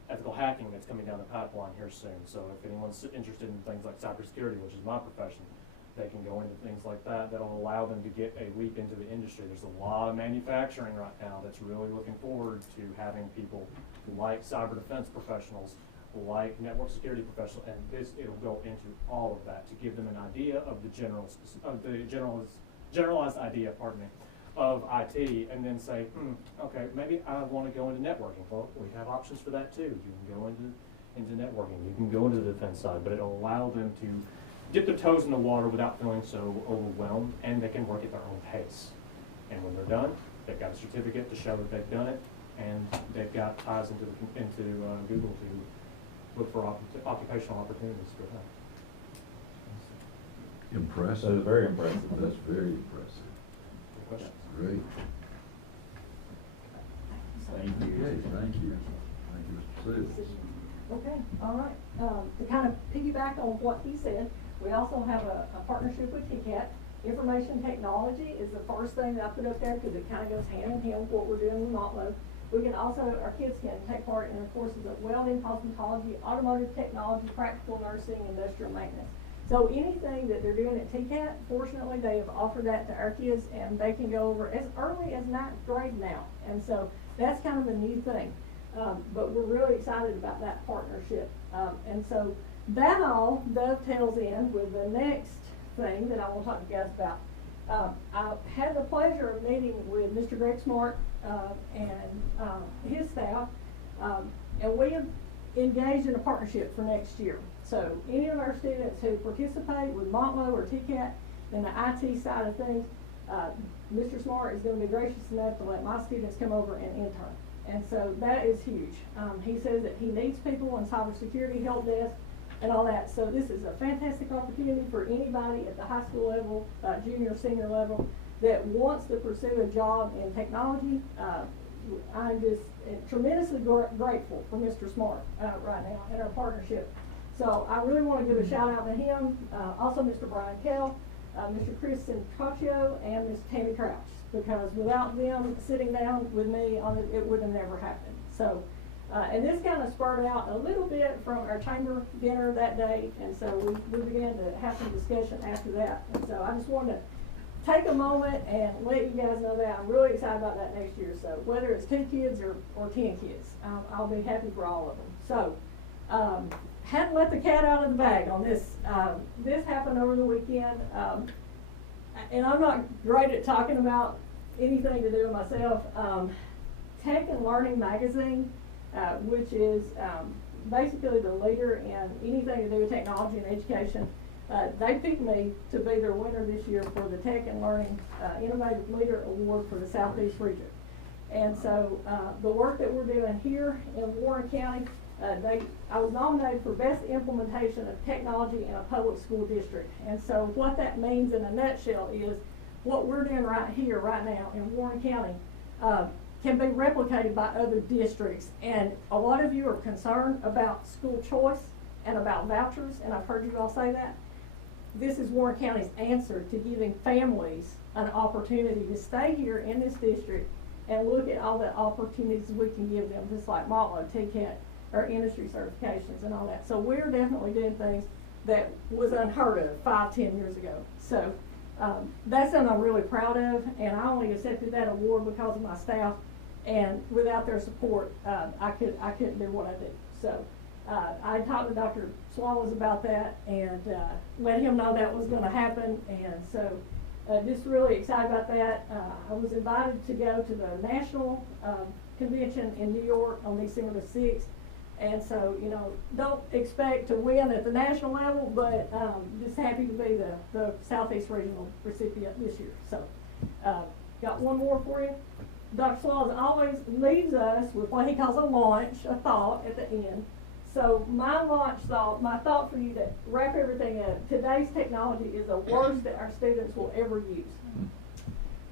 ethical hacking that's coming down the pipeline here soon. So if anyone's interested in things like cybersecurity, which is my profession, they can go into things like that that'll allow them to get a leap into the industry. There's a lot of manufacturing right now that's really looking forward to having people like cyber defense professionals, like network security professionals, and it'll go into all of that to give them an idea of the generalized idea, pardon me, of IT, and then say, okay, maybe I want to go into networking. Well, we have options for that too. You can go into networking. You can go into the defense side, but it'll allow them to dip their toes in the water without feeling so overwhelmed, and they can work at their own pace. And when they're done, they've got a certificate to show that they've done it, and they've got ties into Google to look for occupational opportunities for them. Impressive. So very impressive. That's very impressive. Good questions. Great. Thank you. Okay, thank you. Thank you, Mr. Sills. Okay, all right. To kind of piggyback on what he said, we also have a partnership with TCAT. Information technology is the first thing that I put up there because it kind of goes hand in hand with what we're doing with Montlow. We can also, our kids can take part in the courses of welding, cosmetology, automotive technology, practical nursing, industrial maintenance. So anything that they're doing at TCAT, fortunately, they have offered that to our kids, and they can go over as early as 9th grade now. And so that's kind of a new thing. But we're really excited about that partnership. And so that all dovetails in with the next thing that I want to talk to you guys about. I had the pleasure of meeting with Mr. Greg Smart and his staff, and we have engaged in a partnership for next year. So any of our students who participate with Montlow or TCAT in the IT side of things, Mr. Smart is going to be gracious enough to let my students come over and intern. And so that is huge. He says that he needs people on cybersecurity help desk and all that. So this is a fantastic opportunity for anybody at the high school level, junior, senior level, that wants to pursue a job in technology. I'm just tremendously grateful for Mr. Smart right now and our partnership. So I really want to give a shout out to him, also Mr. Brian Kell, Mr. Kristen Trocchio, and Ms. Tammy Crouch, because without them sitting down with me on it, it would have never happened. So, and this kind of spurred out a little bit from our chamber dinner that day, and so we began to have some discussion after that. And so I just wanted to take a moment and let you guys know that I'm really excited about that next year. So whether it's 2 kids or 10 kids, I'll be happy for all of them. So, hadn't let the cat out of the bag on this. This happened over the weekend, and I'm not great at talking about anything to do with myself. Tech and Learning Magazine, which is basically the leader in anything to do with technology and education, they picked me to be their winner this year for the Tech and Learning Innovative Leader Award for the Southeast region. And so the work that we're doing here in Warren County, I was nominated for Best Implementation of Technology in a Public School District. And so what that means in a nutshell is what we're doing right here, right now in Warren County, can be replicated by other districts. And a lot of you are concerned about school choice and about vouchers, and I've heard you all say that. This is Warren County's answer to giving families an opportunity to stay here in this district and look at all the opportunities we can give them, just like Montlow, TCAT, or industry certifications and all that. So we're definitely doing things that was unheard of 5-10 years ago. So that's something I'm really proud of, and I only accepted that award because of my staff, and without their support, I couldn't do what I do. So I talked to Dr. Swallows about that and let him know that was going to happen, and so just really excited about that. I was invited to go to the national convention in New York on December the 6th. And so, you know, don't expect to win at the national level, but just happy to be the Southeast Regional recipient this year. So, got one more for you. Dr. Swallows always leaves us with what he calls a launch, a thought at the end. So my launch thought, my thought for you to wrap everything up, today's technology is the worst that our students will ever use.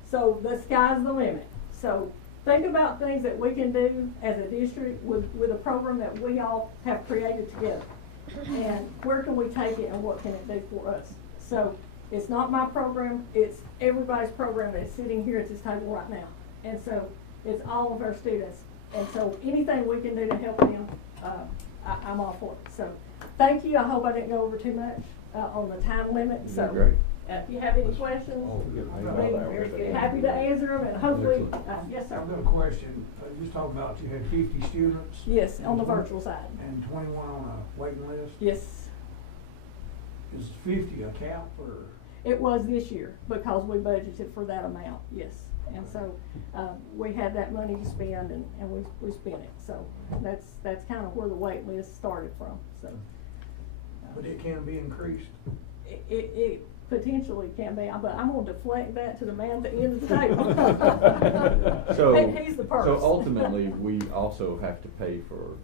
So the sky's the limit. So think about things that we can do as a district with a program that we all have created together. And where can we take it and what can it do for us? So it's not my program, it's everybody's program that's sitting here at this table right now. And so it's all of our students And so anything we can do to help them, I'm all for it. So, thank you. I hope I didn't go over too much on the time limit. You So, did great. if you have any questions, I'll be happy to answer them, and hopefully, yes, sir. I've got a question. You just talked about you had 50 students. Yes, on the virtual side. And 21 on a waiting list. Yes, Is 50 a cap or? it was this year because we budgeted for that amount, yes. And so, we had that money to spend and we spent it. So that's kind of where the wait list started from, so. But it can be increased. It potentially can be, but I'm gonna deflect that to the man at the end of the table. So, He's the purse. so ultimately, we also have to pay for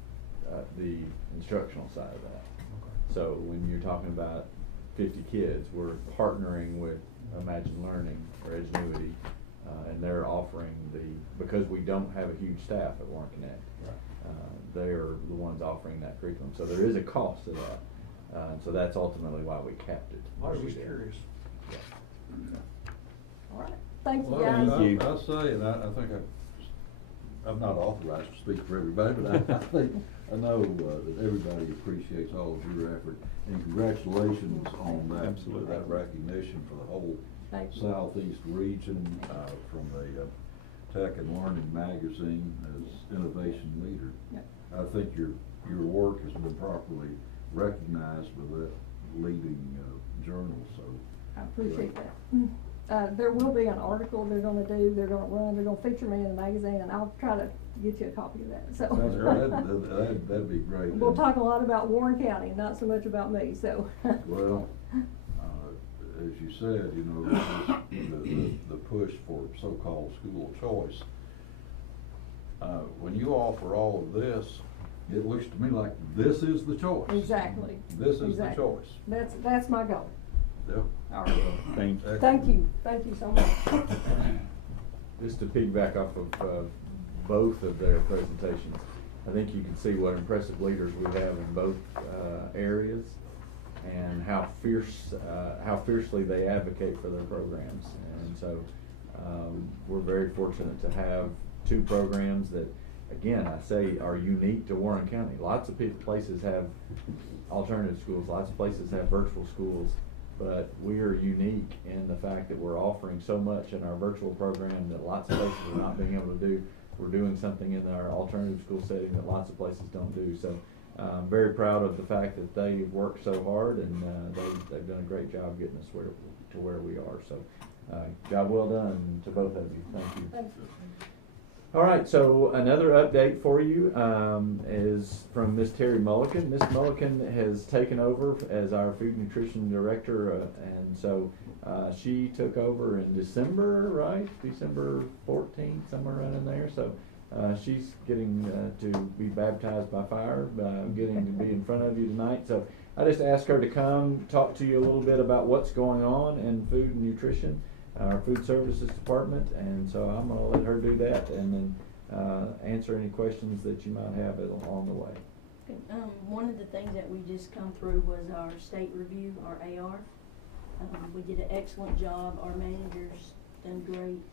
the instructional side of that. So when you're talking about 50 kids, we're partnering with Imagine Learning or Edgenuity, and they're offering because we don't have a huge staff at Warren Connect, they're the ones offering that curriculum. So there is a cost to that. So that's ultimately why we capped it. I was just curious. All right, thank you Well, guys. I say, and I think I'm not authorized to speak for everybody, but I know that everybody appreciates all of your effort, and congratulations on that. Absolutely. That recognition for the whole Thank you. Southeast region, from the Tech and Learning magazine as innovation leader. Yep. I think your work has been properly recognized by that leading journal, so. I appreciate that. There will be an article they're gonna feature me in the magazine, and I'll try to get you a copy of that, so. Sounds great. That'd be great. We'll talk a lot about Warren County, not so much about me, so. Well, as you said, you know, the push for so-called school choice. When you offer all of this, it looks to me like this is the choice. Exactly. This is Exactly. the choice. That's my goal. Yep. All right. Thank you. Thank you so much. Just to piggyback off of both of their presentations, I think you can see what impressive leaders we have in both areas, and how fiercely they advocate for their programs. And so we're very fortunate to have two programs that, again, I say are unique to Warren County. Lots of places have alternative schools, lots of places have virtual schools, but we are unique in the fact that we're offering so much in our virtual program that lots of places are not being able to do. We're doing something in our alternative school setting that lots of places don't do. So I'm very proud of the fact that they worked so hard, and they've done a great job getting us to where we are. So job well done to both of you. Thank you. Thank you. All right, so another update for you is from Miss Terry Mulliken. Miss Mulliken has taken over as our food nutrition director, and so she took over in December, right? December 14th, somewhere around in there. So she's getting to be baptized by fire, getting to be in front of you tonight. So I just asked her to come talk to you a little bit about what's going on in food and nutrition, our food services department, and so I'm going to let her do that, and then answer any questions that you might have along the way. One of the things that we just come through was our state review, our AR. We did an excellent job. Our managers done great.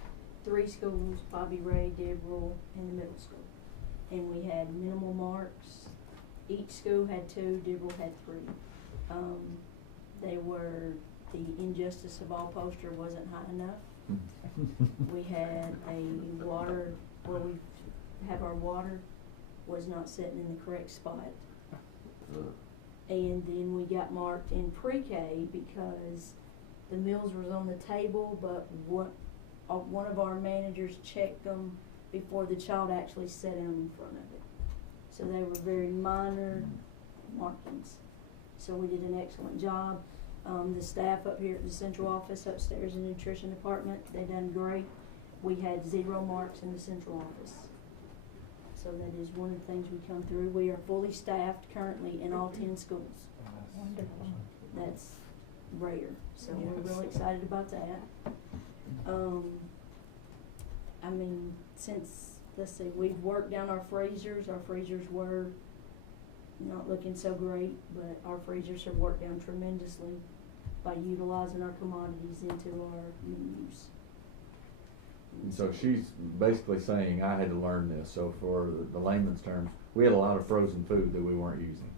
3 schools, Bobby Ray, Deborah, and the middle school. And we had minimal marks. Each school had 2, Deborah had 3. The injustice of all poster wasn't high enough. We had a water, where we have our water, was not sitting in the correct spot. And then we got marked in pre-K because the meals was on the table, but one of our managers checked them before the child actually sat down in front of it. So they were very minor markings. So we did an excellent job. The staff up here at the central office upstairs in the nutrition department, they done great. We had 0 marks in the central office. So that is one of the things we come through. We are fully staffed currently in all 10 schools. Wonderful. That's rare, so we're really excited about that. I mean, let's see, we've worked down our freezers. Our freezers were not looking so great, but our freezers have worked down tremendously by utilizing our commodities into our menus. And so she's basically saying, I had to learn this, so for the layman's terms, we had a lot of frozen food that we weren't using.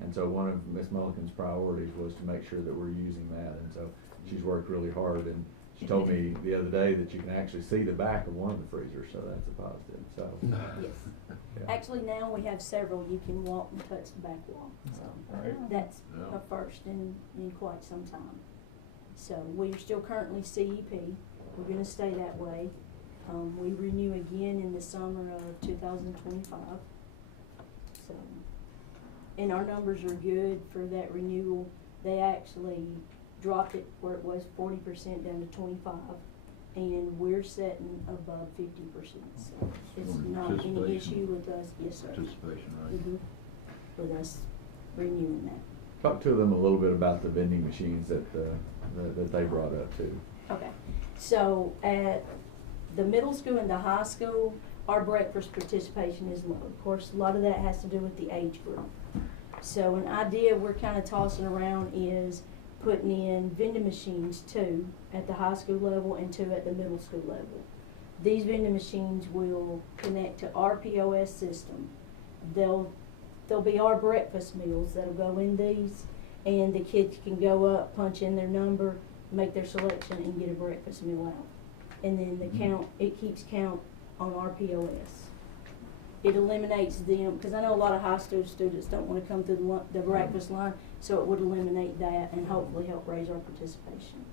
And so one of Ms. Mulliken's priorities was to make sure that we're using that, and so she's worked really hard, and she told me the other day that you can actually see the back of one of the freezers, so that's a positive, so. Yes. Yeah. Actually, now we have several, you can walk and touch the back wall, so Right. that's Yeah. a first in quite some time. So we are still currently CEP, we're gonna stay that way. We renew again in the summer of 2025. So, and our numbers are good for that renewal. They actually dropped it where it was 40% down to 25, and we're setting above 50%. So it's not any Participation. issue with us. Yes, sir. Participation rate. With us renewing that. Talk to them a little bit about the vending machines that they brought up too. Okay, so at the middle school and the high school, our breakfast participation is low. Of course, a lot of that has to do with the age group. So an idea we're kind of tossing around is putting in vending machines, 2 at the high school level and 2 at the middle school level. These vending machines will connect to our POS system. They'll be our breakfast meals that'll go in these, and the kids can go up, punch in their number, make their selection, and get a breakfast meal out. And then the count, it keeps count on our POS. It eliminates them, because I know a lot of high school students don't want to come through the breakfast line, so it would eliminate that and hopefully help raise our participation.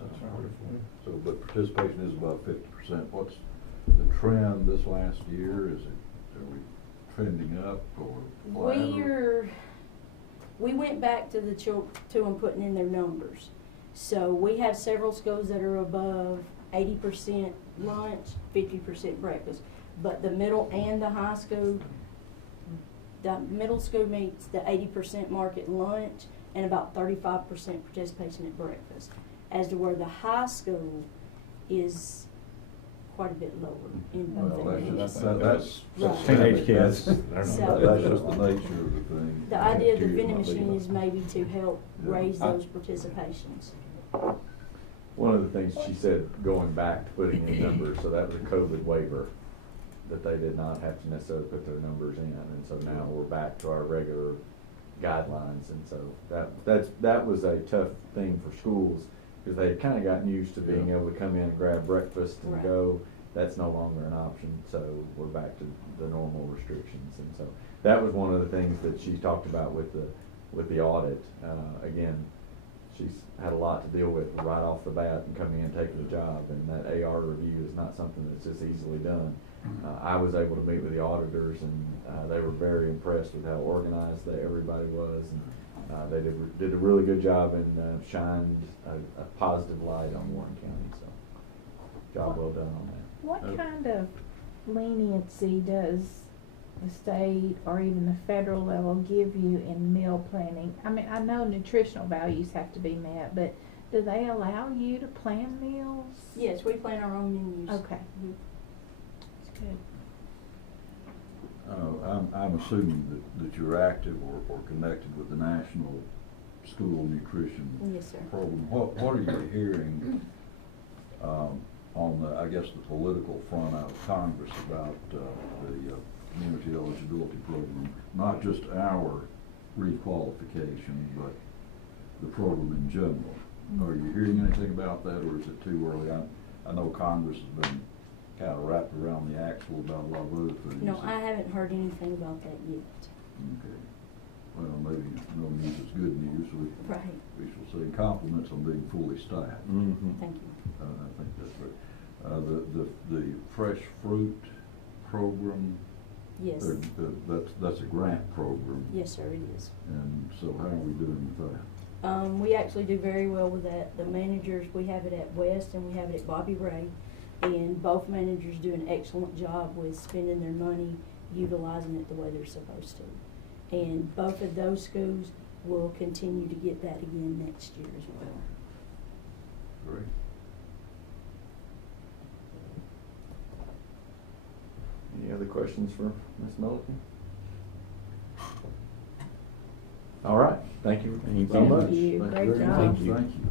That's wonderful. So, but participation is about 50%. What's the trend this last year? Are we trending up or flat? We went back to them putting in their numbers. So we have several schools that are above 80% lunch, 50% breakfast. But the middle and the high school, the middle school meets the 80% mark at lunch and about 35% participation at breakfast. As to where the high school is quite a bit lower in both Well, areas. that's Right. Teenage kids. So- That's just the nature of the thing. The idea of the Kids vending might be machine like- is maybe to help Yeah. raise those participations. One of the things she said, going back to putting in numbers, so that was a COVID waiver, that they did not have to necessarily put their numbers in, and so now we're back to our regular guidelines, and so that was a tough thing for schools, because they had kind of gotten used to being able to come in and grab breakfast and Right. go. That's no longer an option, so we're back to the normal restrictions, and so that was one of the things that she talked about with the audit. Again, she's had a lot to deal with right off the bat and coming in and taking the job, and that AR review is not something that's just easily done. I was able to meet with the auditors, and they were very impressed with how organized that everybody was, and they did a really good job and shined a positive light on Warren County, so job well done on that. What kind of leniency does the state or even the federal level give you in meal planning? I mean, I know nutritional values have to be met, but do they allow you to plan meals? Yes, we plan our own menus. Okay. Mhm. That's good. I'm assuming that you're active or connected with the National School Nutrition Yes, sir. Program. What are you hearing on the, I guess, the political front out of Congress about the community eligibility program? Not just our requalification, but the program in general. Are you hearing anything about that, or is it too early? I know Congress has been kind of wrapped around the axle about a lot of other things. No, I haven't heard anything about that yet. Okay. Well, maybe no news is good news. Right. We shall say compliments on being fully staffed. Mm-hmm. Thank you. I think that's right. The fresh fruit program. Yes. That's a grant program. Yes, sir, it is. And so how are we doing with that? We actually do very well with that. The managers, we have it at West and we have it at Bobby Ray. And both managers do an excellent job with spending their money, utilizing it the way they're supposed to. And both of those schools will continue to get that again next year as well. Great. Any other questions for Ms. Mulliken? All right, thank you so much. Thank you. Great very job. much. Thank you.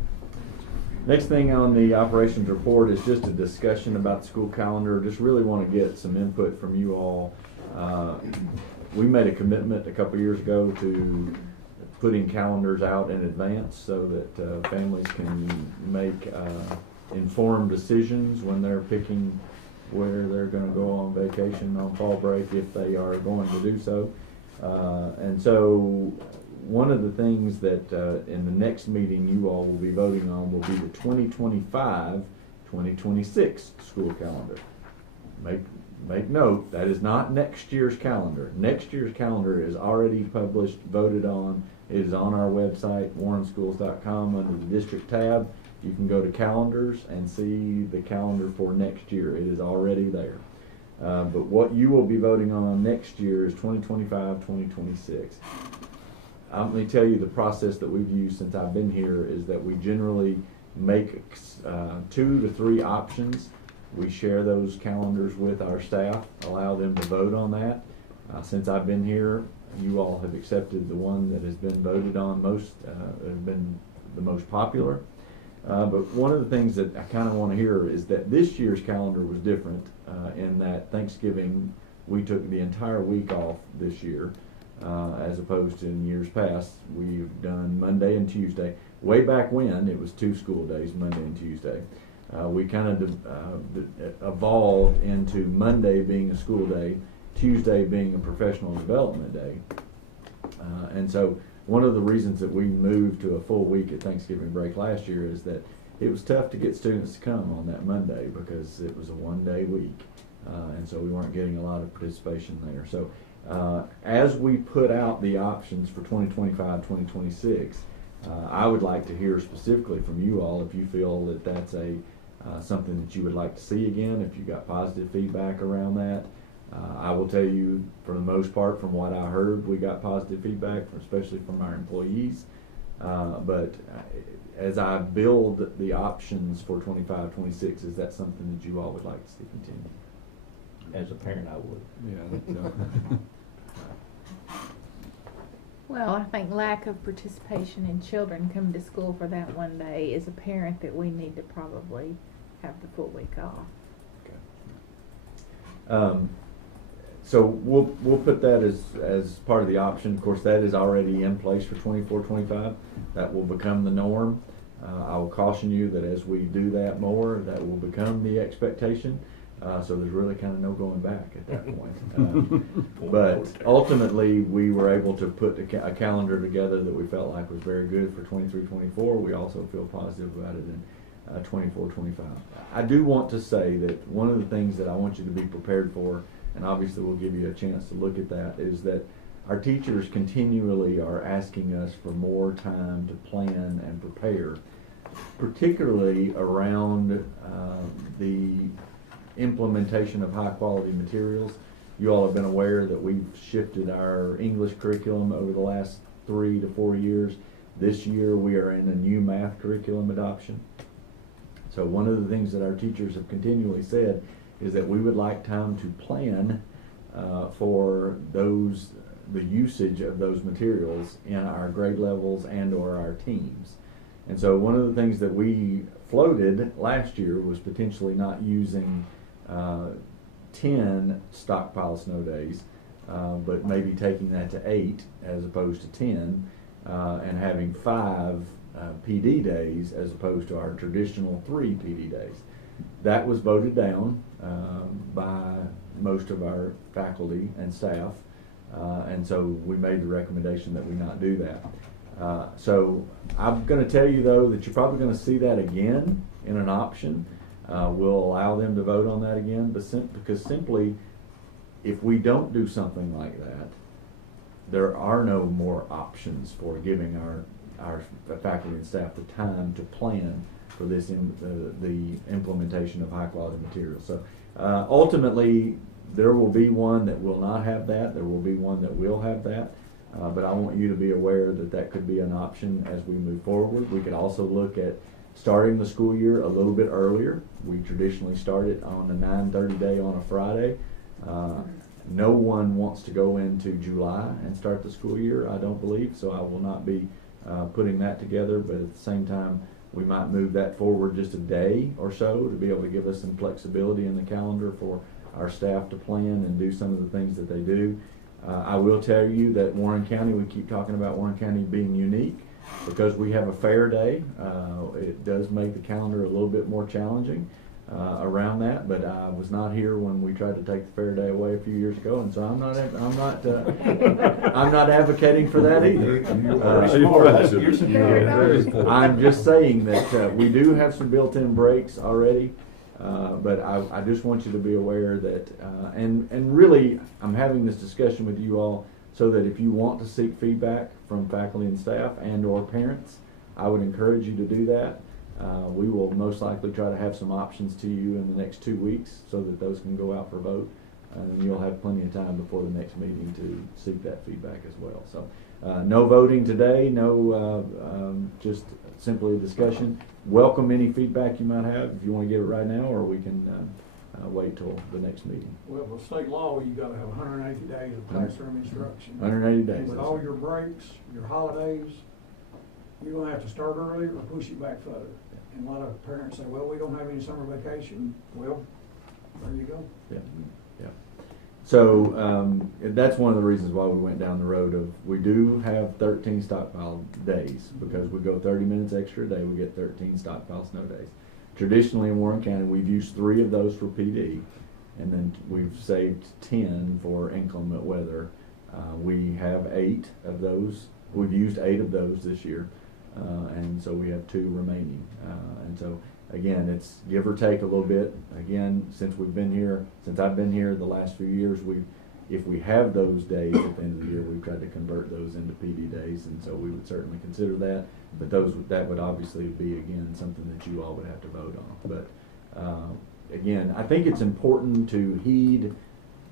Next thing on the operations report is just a discussion about the school calendar. Just really want to get some input from you all. We made a commitment a couple years ago to putting calendars out in advance so that families can make informed decisions when they're picking where they're going to go on vacation on fall break, if they are going to do so. And so one of the things that in the next meeting you all will be voting on will be the 2025-2026 school calendar. Make note, that is not next year's calendar. Next year's calendar is already published, voted on. It is on our website, warrenschools.com, under the district tab. You can go to calendars and see the calendar for next year. It is already there. But what you will be voting on next year is 2025-2026. Let me tell you the process that we've used since I've been here is that we generally make 2 to 3 options. We share those calendars with our staff, allow them to vote on that. Since I've been here, you all have accepted the one that has been voted on most, have been the most popular. But one of the things that I kind of want to hear is that this year's calendar was different in that Thanksgiving, we took the entire week off this year, as opposed to in years past. We've done Monday and Tuesday. Way back when, it was 2 school days, Monday and Tuesday. We kind of evolved into Monday being a school day, Tuesday being a professional development day. And so one of the reasons that we moved to a full week at Thanksgiving break last year is that it was tough to get students to come on that Monday because it was a 1-day week. And so we weren't getting a lot of participation there. So as we put out the options for 2025-2026, I would like to hear specifically from you all if you feel that that's something that you would like to see again, if you got positive feedback around that. I will tell you, for the most part, from what I heard, we got positive feedback, especially from our employees. But as I build the options for 25-26, is that something that you all would like to see continue? As a parent, I would. Yeah, I think so. Well, I think lack of participation in children coming to school for that one day is apparent that we need to probably have the full week off. So we'll put that as part of the option. Of course, that is already in place for 24-25. That will become the norm. I will caution you that as we do that more, that will become the expectation. So there's really kind of no going back at that point. But ultimately, we were able to put a calendar together that we felt like was very good for 23-24. We also feel positive about it in 24-25. I do want to say that one of the things that I want you to be prepared for, and obviously we'll give you a chance to look at that, is that our teachers continually are asking us for more time to plan and prepare, particularly around the implementation of high quality materials. You all have been aware that we've shifted our English curriculum over the last 3 to 4 years. This year we are in a new math curriculum adoption. So one of the things that our teachers have continually said is that we would like time to plan for the usage of those materials in our grade levels and or our teams. And so one of the things that we floated last year was potentially not using 10 stockpile snow days, but maybe taking that to 8 as opposed to 10, and having 5 PD days as opposed to our traditional 3 PD days. That was voted down by most of our faculty and staff, and so we made the recommendation that we not do that. So I'm going to tell you, though, that you're probably going to see that again in an option. We'll allow them to vote on that again, because simply, if we don't do something like that, there are no more options for giving our faculty and staff the time to plan for this the implementation of high quality materials. So ultimately, there will be one that will not have that. There will be one that will have that. But I want you to be aware that that could be an option as we move forward. We could also look at starting the school year a little bit earlier. We traditionally start it on a 9:30 day on a Friday. No one wants to go into July and start the school year, I don't believe, so I will not be putting that together. But at the same time, We might move that forward just a day or so to be able to give us some flexibility in the calendar for our staff to plan and do some of the things that they do. I will tell you that Warren County, we keep talking about Warren County being unique. Because we have a fair day, it does make the calendar a little bit more challenging around that. But I was not here when we tried to take the fair day away a few years ago, and so I'm not advocating for that either. I'm just saying that we do have some built-in breaks already. But I just want you to be aware that, and really, I'm having this discussion with you all so that if you want to seek feedback from faculty and staff and or parents, I would encourage you to do that. We will most likely try to have some options to you in the next 2 weeks so that those can go out for vote. And you'll have plenty of time before the next meeting to seek that feedback as well. So no voting today, no just simply a discussion. Welcome any feedback you might have if you want to give it right now, or we can wait till the next meeting. Well, with state law, you gotta have 180 days of classroom instruction. 180 days. And with all your breaks, your holidays, you're gonna have to start early or push it back further. And a lot of parents say, well, we don't have any summer vacation. Well, there you go. Yeah, yeah. So that's one of the reasons why we went down the road of, we do have 13 stockpile days, because we go 30 minutes extra a day, we get 13 stockpile snow days. Traditionally in Warren County, we've used 3 of those for PD, and then we've saved 10 for inclement weather. We have 8 of those. We've used 8 of those this year, and so we have 2 remaining. And so again, it's give or take a little bit. Again, since I've been here the last few years, if we have those days at the end of the year, we've tried to convert those into PD days, and so we would certainly consider that. But that would obviously be, again, something that you all would have to vote on. But again, I think it's important to heed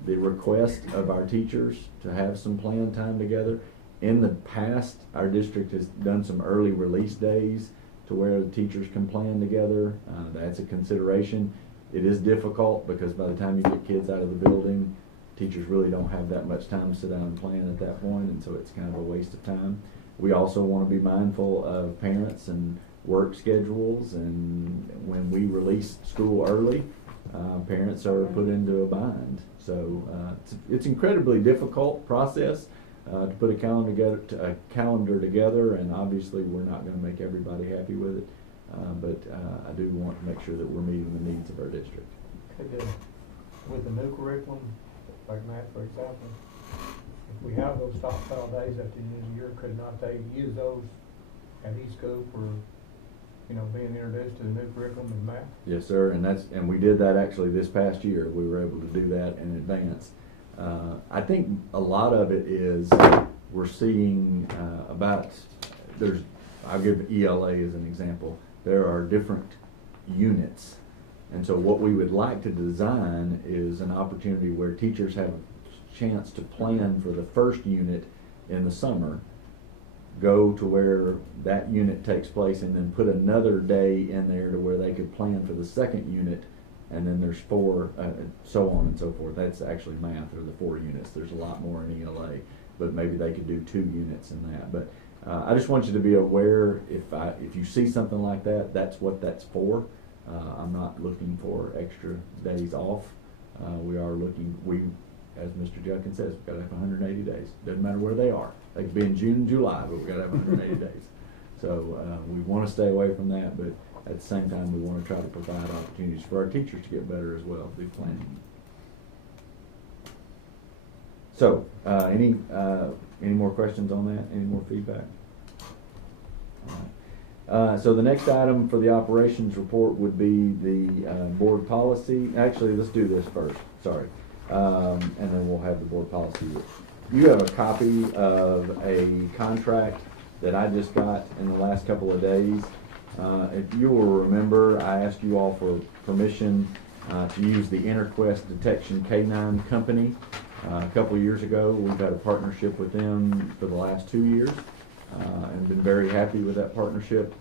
the request of our teachers to have some planned time together. In the past, our district has done some early release days to where the teachers can plan together. That's a consideration. It is difficult because by the time you get kids out of the building, teachers really don't have that much time to sit down and plan at that point, and so it's kind of a waste of time. We also want to be mindful of parents and work schedules, and when we release school early, parents are put into a bind. So it's incredibly difficult process to put a calendar together, and obviously we're not going to make everybody happy with it, but I do want to make sure that we're meeting the needs of our district. With the new curriculum, like math, for example, if we have those stockpile days at the end of the year, could not they use those at East School for, being introduced to the new curriculum in math? Yes, sir, and we did that actually this past year. We were able to do that in advance. I think a lot of it is we're seeing I'll give ELA as an example. There are different units. And so what we would like to design is an opportunity where teachers have a chance to plan for the first unit in the summer, go to where that unit takes place, and then put another day in there to where they could plan for the second unit, and then there's 4, so on and so forth. That's actually math, or the 4 units. There's a lot more in ELA, but maybe they could do 2 units in that. But I just want you to be aware, if you see something like that, that's what that's for. I'm not looking for extra days off. As Mr. Junkins says, we've got to have 180 days. Doesn't matter where they are. They could be in June and July, but we've got to have 180 days. So we want to stay away from that, but at the same time, we want to try to provide opportunities for our teachers to get better as well through planning. So, any more questions on that? Any more feedback? All right. So the next item for the operations report would be the board policy. Actually, let's do this first. Sorry. And then we'll have the board policy. You have a copy of a contract that I just got in the last couple of days. If you will remember, I asked you all for permission to use the InterQuest Detection K9 company. A couple of years ago, we've had a partnership with them for the last 2 years, and been very happy with that partnership.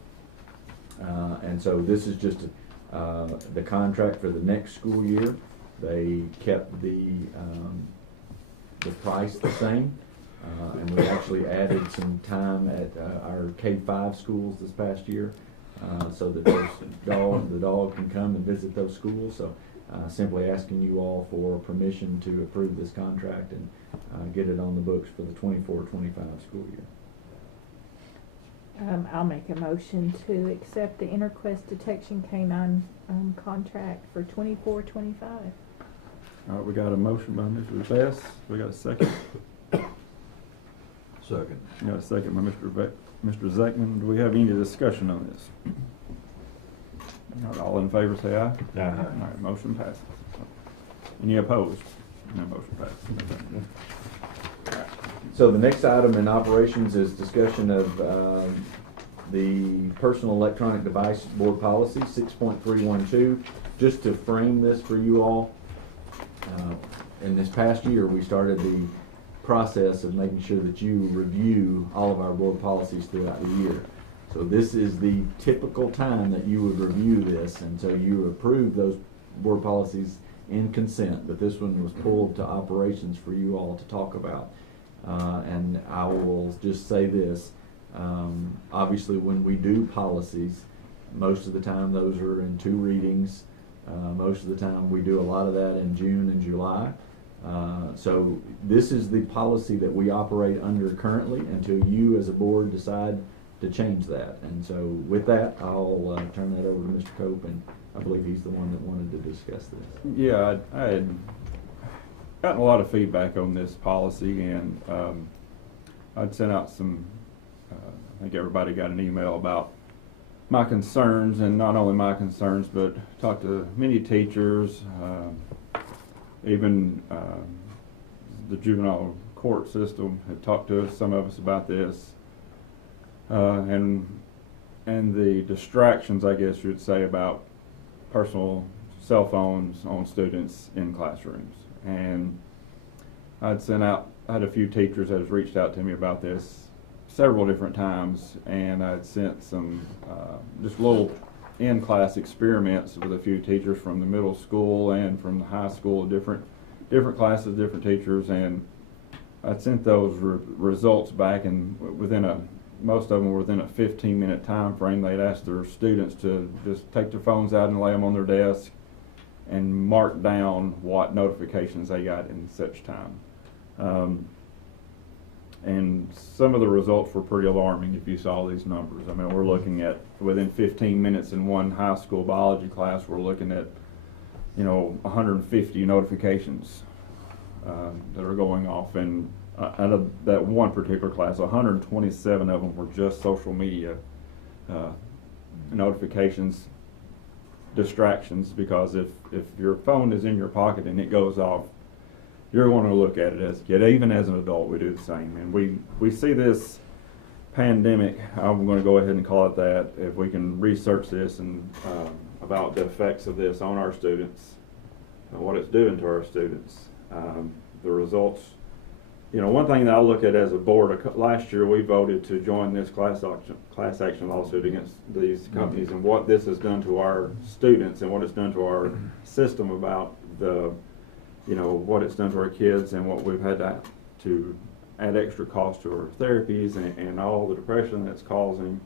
And so this is just the contract for the next school year. They kept the price the same, and we actually added some time at our K-5 schools this past year. so that the dog can come and visit those schools. So simply asking you all for permission to approve this contract and get it on the books for the 24-25 school year. I'll make a motion to accept the InterQuest Detection Canine contract for 24-25. All right, we got a motion by Mr. Best. We got a second. Second. We got a second by Mr. Zeckman. Do we have any discussion on this? Not all in favor, say aye. Aye. All right, motion passes. Any opposed? No, motion passes. So the next item in operations is discussion of the personal electronic device board policy 6.312. Just to frame this for you all, in this past year we started the process of making sure that you review all of our board policies throughout the year. So this is the typical time that you would review this, and so you approve those board policies in consent, but this one was pulled to operations for you all to talk about. And I will just say this, obviously when we do policies, most of the time those are in 2 readings. Most of the time we do a lot of that in June and July. So this is the policy that we operate under currently until you as a board decide to change that. And so with that, I'll turn that over to Mr. Cope, and I believe he's the one that wanted to discuss this. Yeah, I had gotten a lot of feedback on this policy, and I'd sent out some, I think everybody got an email about my concerns, and not only my concerns, but talked to many teachers, even the juvenile court system had talked to us, some of us, about this, and the distractions, I guess you would say, about personal cell phones on students in classrooms. And I had a few teachers that have reached out to me about this several different times, and I'd sent some just little in-class experiments with a few teachers from the middle school and from the high school, different classes, different teachers, and I'd sent those results back, and most of them were within a 15-minute time frame. They'd asked their students to just take their phones out and lay them on their desk and mark down what notifications they got in such time. And some of the results were pretty alarming if you saw these numbers. I mean, we're looking at within 15 minutes in one high school biology class, we're looking at, 150 notifications that are going off. And out of that one particular class, 127 of them were just social media notifications, distractions, because if your phone is in your pocket and it goes off, you're going to look at it as a kid. Even as an adult, we do the same. And we see this pandemic, I'm going to go ahead and call it that, if we can research this and about the effects of this on our students, what it's doing to our students, the results. One thing that I look at as a board, last year we voted to join this class action lawsuit against these companies, and what this has done to our students and what it's done to our system about what it's done to our kids, and what we've had to add extra cost to our therapies and all the depression that's causing.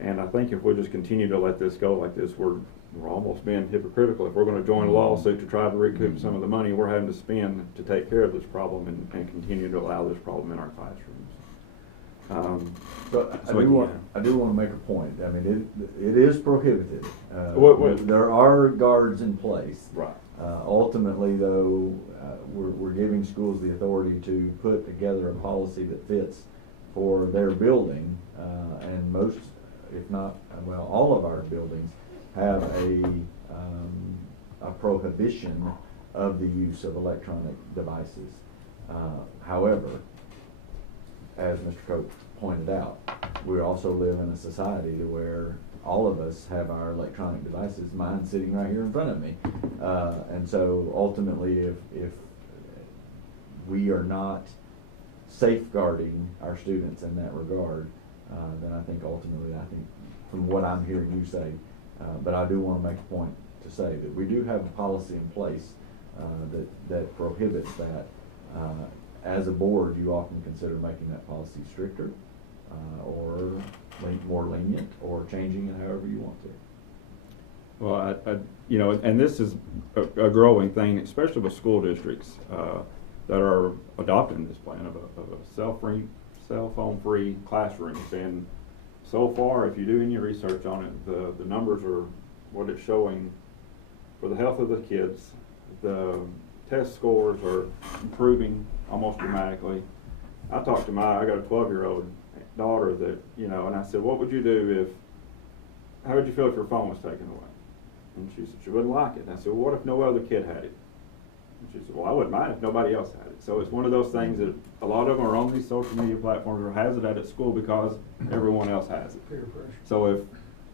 And I think if we just continue to let this go like this, we're almost being hypocritical. If we're going to join a lawsuit to try to recoup some of the money we're having to spend to take care of this problem and continue to allow this problem in our classrooms. But I do want to make a point. I mean, it is prohibited. There are guards in place. Right. Ultimately, though, we're giving schools the authority to put together a policy that fits for their building, and most, if not, all of our buildings have a prohibition of the use of electronic devices. However, as Mr. Cope pointed out, we also live in a society to where all of us have our electronic devices, mine sitting right here in front of me. And so ultimately, if we are not safeguarding our students in that regard, then I think ultimately, from what I'm hearing you say, but I do want to make a point to say that we do have a policy in place that prohibits that. As a board, you often consider making that policy stricter or more lenient or changing it however you want to. Well, you know, and this is a growing thing, especially with school districts that are adopting this plan of a cell phone free classrooms. And so far, if you do any research on it, the numbers are what it's showing for the health of the kids. The test scores are improving almost dramatically. I got a 12-year-old daughter that, you know, and I said, what would you do how would you feel if your phone was taken away? And she said she wouldn't like it. And I said, well, what if no other kid had it? And she said, well, I wouldn't mind if nobody else had it. So it's one of those things that a lot of them are on these social media platforms or has it at school because everyone else has it. Peer pressure. So if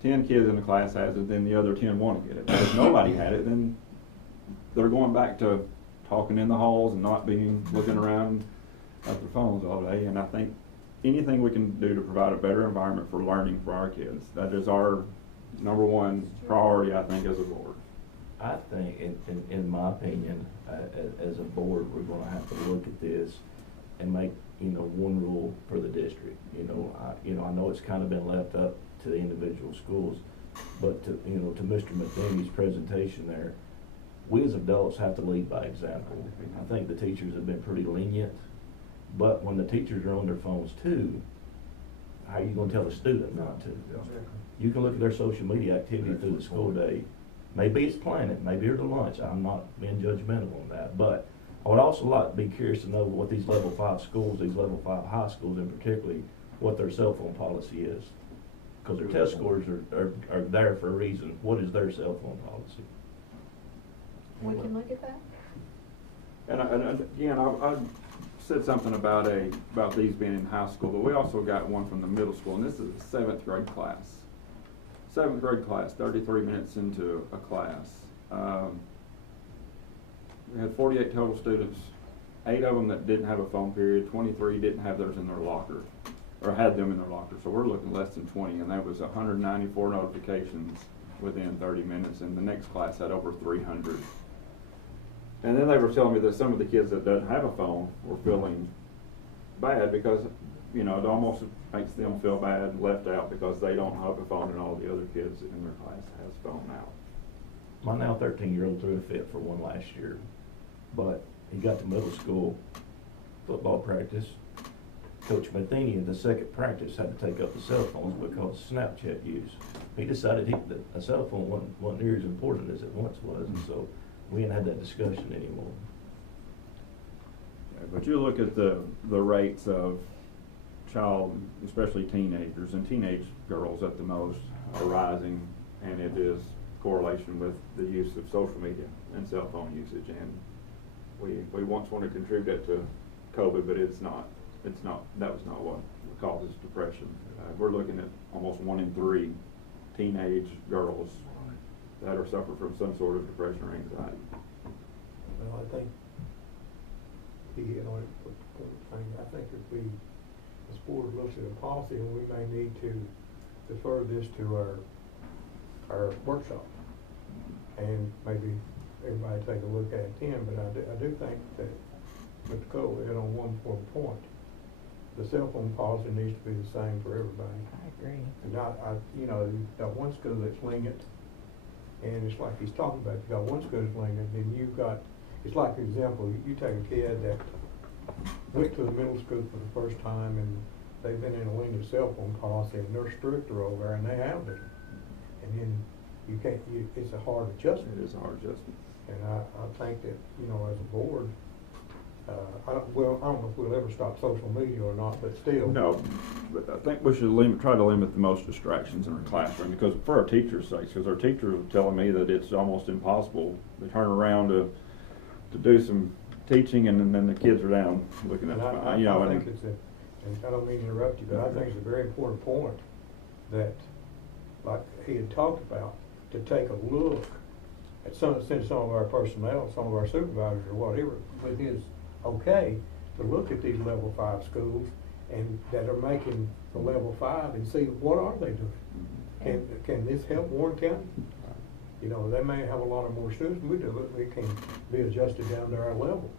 10 kids in the class has it, then the other 10 want to get it. But if nobody had it, then they're going back to talking in the halls and not looking around at their phones all day. And I think anything we can do to provide a better environment for learning for our kids, that is our number one priority, I think, as a board. I think, in my opinion, as a board, we're gonna have to look at this and make, you know, one rule for the district. You know, I know it's kind of been left up to the individual schools, but to Mr. Matheny's presentation there, we as adults have to lead by example. I think the teachers have been pretty lenient, but when the teachers are on their phones too, how are you gonna tell the student not to? You can look at their social media activity through the school day. Maybe it's planning, maybe it's lunch. I'm not being judgmental on that, but I would also like to be curious to know what these level 5 schools, these level 5 high schools in particular, what their cell phone policy is. Because their test scores are there for a reason. What is their cell phone policy? We can look at that. And again, I said something about these being in high school, but we also got one from the middle school, and this is a 7th grade class. 7th grade class, 33 minutes into a class. We had 48 total students, 8 of them that didn't have a phone period, 23 didn't have theirs in their locker, or had them in their locker. So we're looking less than 20, and that was 194 notifications within 30 minutes, and the next class had over 300. And then they were telling me that some of the kids that doesn't have a phone were feeling bad because, you know, it almost makes them feel bad and left out because they don't have a phone and all the other kids in their class has a phone now. My now 13-year-old threw a fit for one last year, but he got to middle school football practice. Coach Matheny in the second practice had to take up the cell phones because of Snapchat use. He decided that a cell phone wasn't near as important as it once was, and so we ain't had that discussion anymore. Yeah, but you look at the rates of child, especially teenagers, and teenage girls at the most are rising, and it is correlation with the use of social media and cell phone usage. And we once wanted to contribute that to COVID, but it's not. That was not what causes depression. We're looking at almost 1 in 3 teenage girls that are suffering from some sort of depression or anxiety. Well, I think he hit on it with the thing. I think if this board looks at a policy, and we may need to defer this to our workshop, and maybe everybody take a look at it then. But I do think that Mr. Cole hit on one important point. The cell phone policy needs to be the same for everybody. I agree. And you know, you've got one school that's lenient, and it's like he's talking about, you've got one school that's lenient, and you've got, it's like, for example, you take a kid that went to the middle school for the first time, and they've been in a lenient cell phone policy, and they're stricter over there, and they have it. And then you can't, it's a hard adjustment. It is a hard adjustment. And I think that, you know, as a board, I don't know if we'll ever stop social media or not, but still. No, but I think we should try to limit the most distractions in our classroom, because for our teachers' sakes, because our teachers are telling me that it's almost impossible to turn around to do some teaching, and then the kids are down looking at the phone. I think it's and I don't mean to interrupt you, but I think it's a very important point that, like he had talked about, to take a look at some of our personnel, some of our supervisors or whatever, with his okay, to look at these level 5 schools and that are making the level 5 and see what are they doing. Can this help Warren County? You know, they may have a lot of more students than we do, but we can be adjusted down to our level.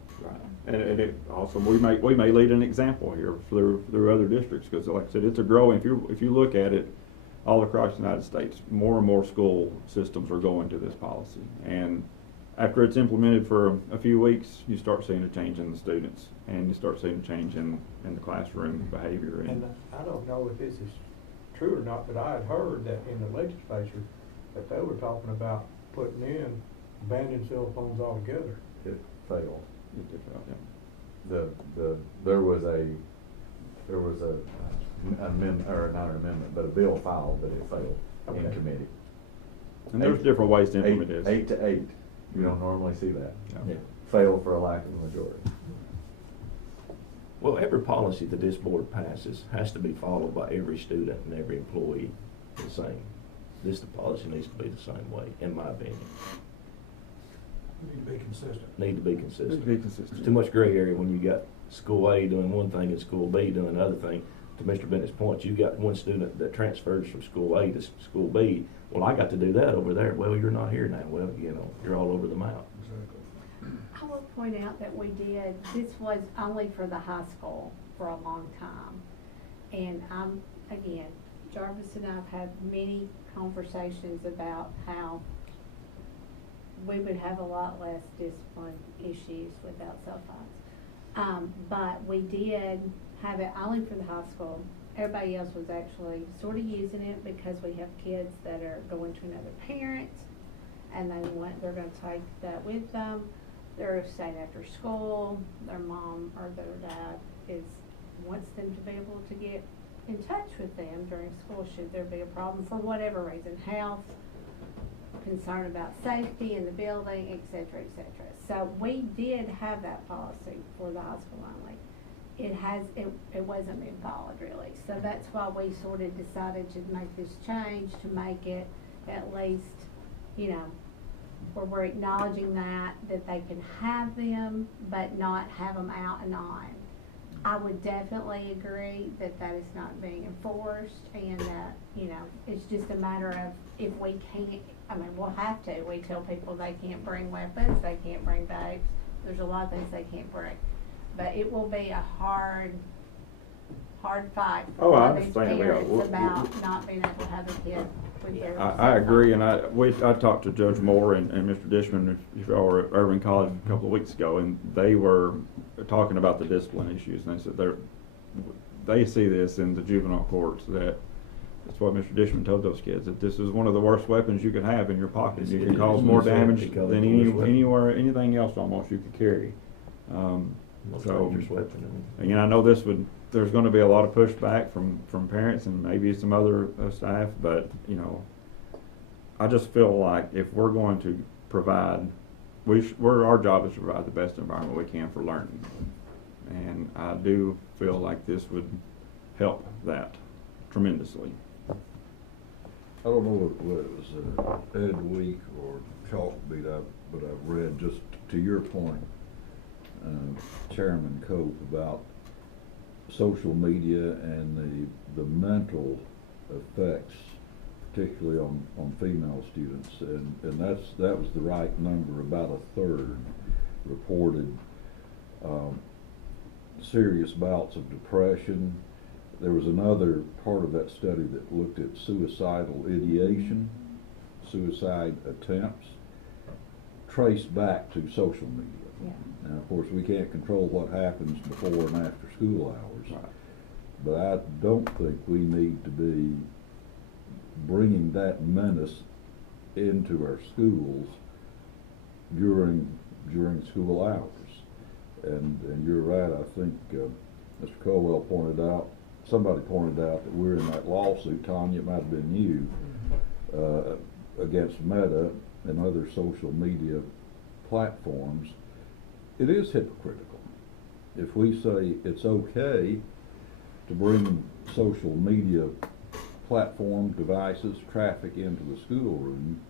And it also, we may lead an example here through other districts, because like I said, it's a growing, if you look at it all across the United States, more and more school systems are going to this policy. And after it's implemented for a few weeks, you start seeing a change in the students, and you start seeing a change in the classroom behavior. And I don't know if this is true or not, but I had heard that in the legislature that they were talking about putting in banning cell phones altogether. It failed. It did fail, yeah. There was a amendment, or not an amendment, but a bill filed, but it failed in committee. And there's different ways to implement this. 8 to 8. You don't normally see that. No. It failed for a lack of a majority. Well, every policy that this board passes has to be followed by every student and every employee the same. The policy needs to be the same way, in my opinion. Need to be consistent. Need to be consistent. Need to be consistent. There's too much gray area when you got school A doing one thing and school B doing another thing. To Mr. Bennett's point, you got one student that transfers from school A to school B. Well, I got to do that over there. Well, you're not here now. Well, you know, you're all over the map. I will point out that this was only for the high school for a long time. And again, Jarvis and I have had many conversations about how we would have a lot less discipline issues without cell phones. But we did have it only for the high school. Everybody else was actually sort of using it because we have kids that are going to another parent and they're going to take that with them. They're staying after school. Their mom or their dad wants them to be able to get in touch with them during school should there be a problem for whatever reason, health, concern about safety in the building, et cetera, et cetera. So we did have that policy for the high school only. It wasn't being followed really. So that's why we sort of decided to make this change, to make it at least, you know, where we're acknowledging that they can have them, but not have them out and on. I would definitely agree that is not being enforced, and that, you know, it's just a matter of if we can't, I mean, we'll have to. We tell people they can't bring weapons, they can't bring vapes. There's a lot of things they can't bring. But it will be a hard fight for these parents about not being able to have a kid with their I agree, and I talked to Judge Moore and Mr. Dishman, if y'all were at Irving College a couple of weeks ago, and they were talking about the discipline issues, and they said they see this in the juvenile courts, that's what Mr. Dishman told those kids, that this is one of the worst weapons you could have in your pocket. You can cause more damage than anything else almost you could carry. So, again, I know there's going to be a lot of pushback from parents and maybe some other staff, but, you know, I just feel like if we're going to provide, our job is to provide the best environment we can for learning. And I do feel like this would help that tremendously. I don't know what it was, Ed Week or Chalkbeat, but I've read, just to your point, Chairman Cope, about social media and the mental effects, particularly on female students, and that was the right number. About a third reported serious bouts of depression. There was another part of that study that looked at suicidal ideation, suicide attempts, traced back to social media. Yeah. Now, of course, we can't control what happens before and after school hours, Right. but I don't think we need to be bringing that menace into our schools during school hours. And you're right. I think Mr. Colwell pointed out, somebody pointed out that we're in that lawsuit, Tanya, it might have been you, against Meta and other social media platforms. It is hypocritical. If we say it's okay to bring social media platform devices, traffic into the schoolroom,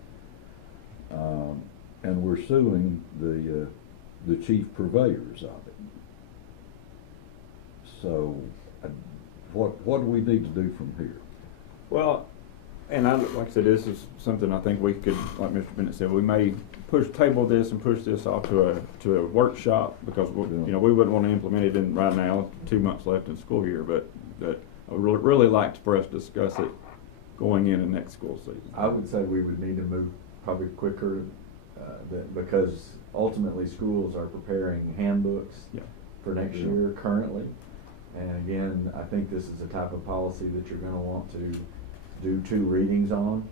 and we're suing the chief purveyors of it. So what do we need to do from here? Well, And like I said, this is something I think we could, like Mr. Bennett said, we may table this and push this off to a workshop, because you know, we wouldn't want to implement it in right now, 2 months left in the school year, but I would really like for us to discuss it going in the next school season. I would say we would need to move probably quicker, because ultimately schools are preparing handbooks for next year currently. And again, I think this is the type of policy that you're gonna want to do 2 readings on,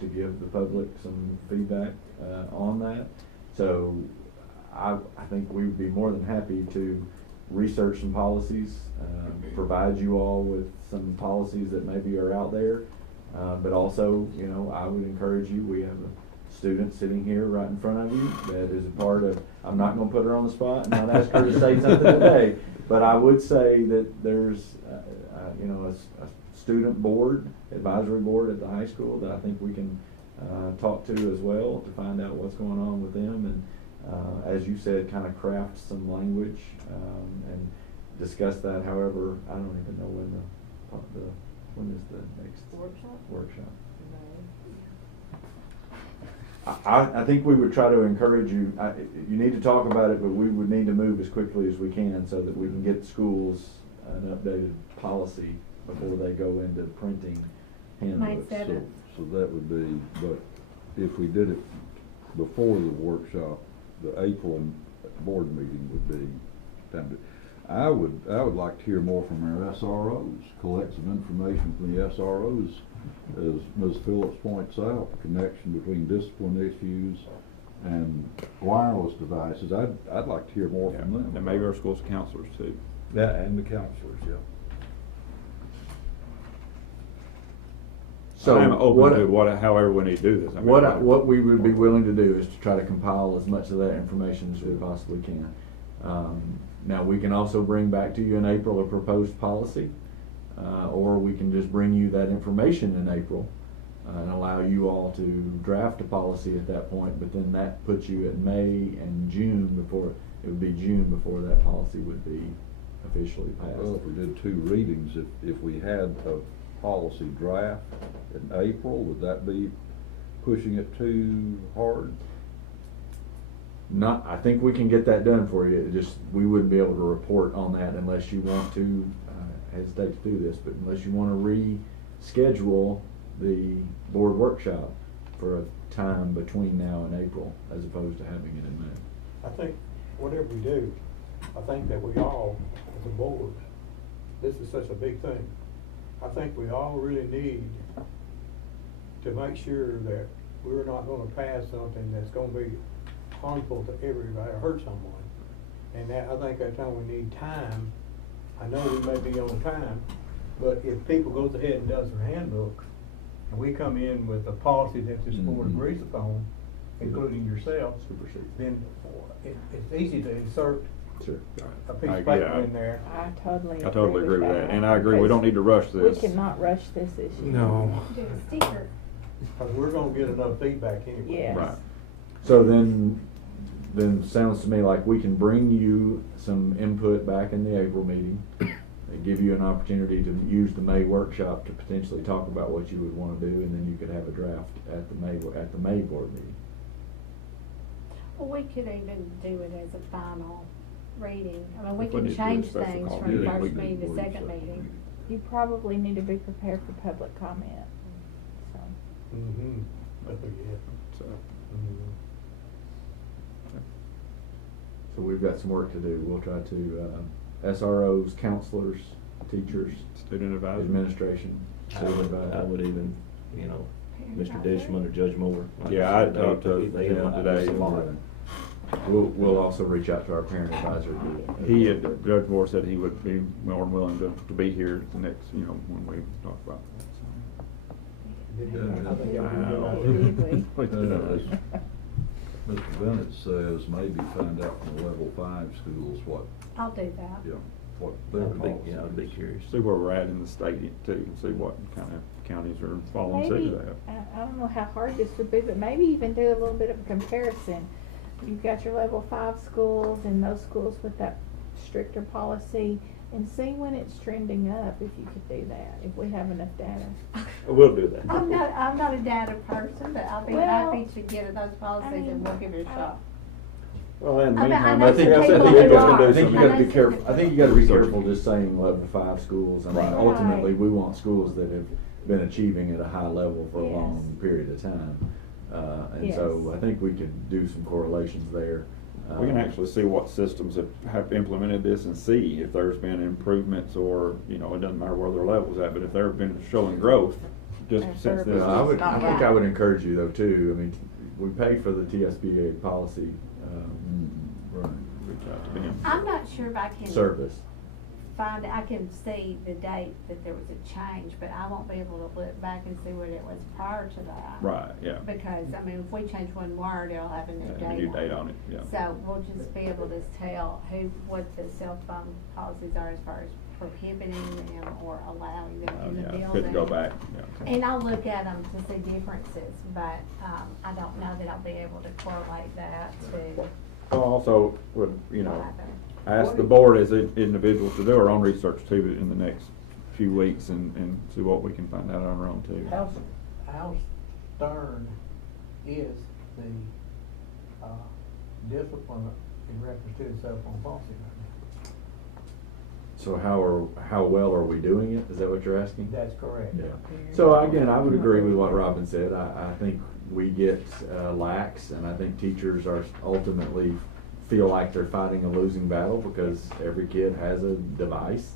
to give the public some feedback on that. So I think we would be more than happy to research some policies, provide you all with some policies that maybe are out there. But also, you know, I would encourage you, we have a student sitting here right in front of you that is a part of, I'm not gonna put her on the spot and not ask her to say something today, but I would say that there's, you know, a student board, advisory board at the high school that I think we can talk to as well to find out what's going on with them, and as you said, kind of craft some language and discuss that. However, I don't even know when is the next workshop. I think we would try to encourage you. You need to talk about it, but we would need to move as quickly as we can so that we can get schools an updated policy before they go into printing handbooks. So that would be, but if we did it before the workshop, the April board meeting would be time to. I would like to hear more from our SROs, collect some information from the SROs, as Ms. Phillips points out, the connection between discipline issues and wireless devices. I'd like to hear more from them. And maybe our schools counselors too. Yeah, and the counselors, yeah. So I'm open to however we need to do this. I mean, what we would be willing to do is to try to compile as much of that information as we possibly can. Now, we can also bring back to you in April a proposed policy, or we can just bring you that information in April and allow you all to draft a policy at that point, but then that puts you at May and June before, it would be June before that policy would be officially passed. Well, if we did 2 readings, if we had a policy draft in April, would that be pushing it too hard? I think we can get that done for you. We wouldn't be able to report on that unless you want to, hesitate to do this, but unless you want to reschedule the board workshop for a time between now and April, as opposed to having it in May. I think whatever we do, I think that we all, as a board, this is such a big thing. I think we all really need to make sure that we're not gonna pass something that's gonna be harmful to everybody or hurt someone. And that, I think that's time we need time. I know we may be on time, but if people goes ahead and does their handbook, and we come in with a policy that this board agrees upon, including yourself, then it's easy to insert a piece of paper in there. I totally agree with that, and I agree we don't need to rush this. We cannot rush this issue. No. Do a sticker. Because we're gonna get enough feedback anyway. Yes. Right. So then sounds to me like we can bring you some input back in the April meeting, and give you an opportunity to use the May workshop to potentially talk about what you would want to do, and then you could have a draft at the May board meeting. Well, we could even do it as a final reading. I mean, we If we need can to do a change special things call from meeting, we first can meeting to do second so. meeting. You probably need to be prepared for public comment, so. Mm-hmm. So, So we've got some work to do. We'll try to, SROs, counselors, teachers, student advisors, administration. I would even, you know, Mr. Dishman or Judge Moore. like Yeah, I I said, talked to they him might today. be smart. We'll also reach out to our parent advisory group. Judge Moore said he would be more than willing to be here the next, when we talk about Mr. Bennett says maybe find out from the level 5 schools what, I'll do that. what their policy I'd be is. curious. See where we're at in the state too, and see what kind of counties are following suit Maybe, to that. I don't know how hard this would be, but maybe even do a little bit of a comparison. You've got your level 5 schools and those schools with that stricter policy. and see when it's trending up, if you could do that, if we have enough data. We'll do that. I'm not a data person, but I'll be Well, happy to get those policies and we'll give it a shot. Well, in the I mean, I meantime, know I think some I people think that Eagles are. can do I think some. you gotta be careful, I think you gotta be Research. careful just saying 11 to 5 schools. I mean, Right. ultimately, we want schools that have been achieving at a high level for a Yes. long period of time. And so Yes. I think we could do some correlations there. We can actually see what systems have implemented this and see if there's been improvements or, it doesn't matter where their level's at, but if they've been showing growth just since this. I think I would encourage you though too, I mean, we pay for the TSBA policy, Reach out to them. I'm not sure if I can. service. I can see the date that there was a change, but I won't be able to look back and see what it was prior to that. Right, yeah. Because, I mean, if we change one word, it'll have a new Yeah, a date. new date on it, yeah. So we'll just be able to tell what the cell phone policies are as far as prohibiting them or allowing them in the building. Couldn't go back, yeah. And I'll look at them to see differences, but, I don't know that I'll be able to correlate that to Also, would, what happened. ask the board as individuals to do our own research too in the next few weeks and see what we can find out on our own too. How stern is the discipline in reference to the cell phone policy right now? So how well are we doing it? Is that what you're asking? That's correct. Yeah. So again, I would agree with what Robin said. I think we get lax, and I think teachers are ultimately feel like they're fighting a losing battle because every kid has a device.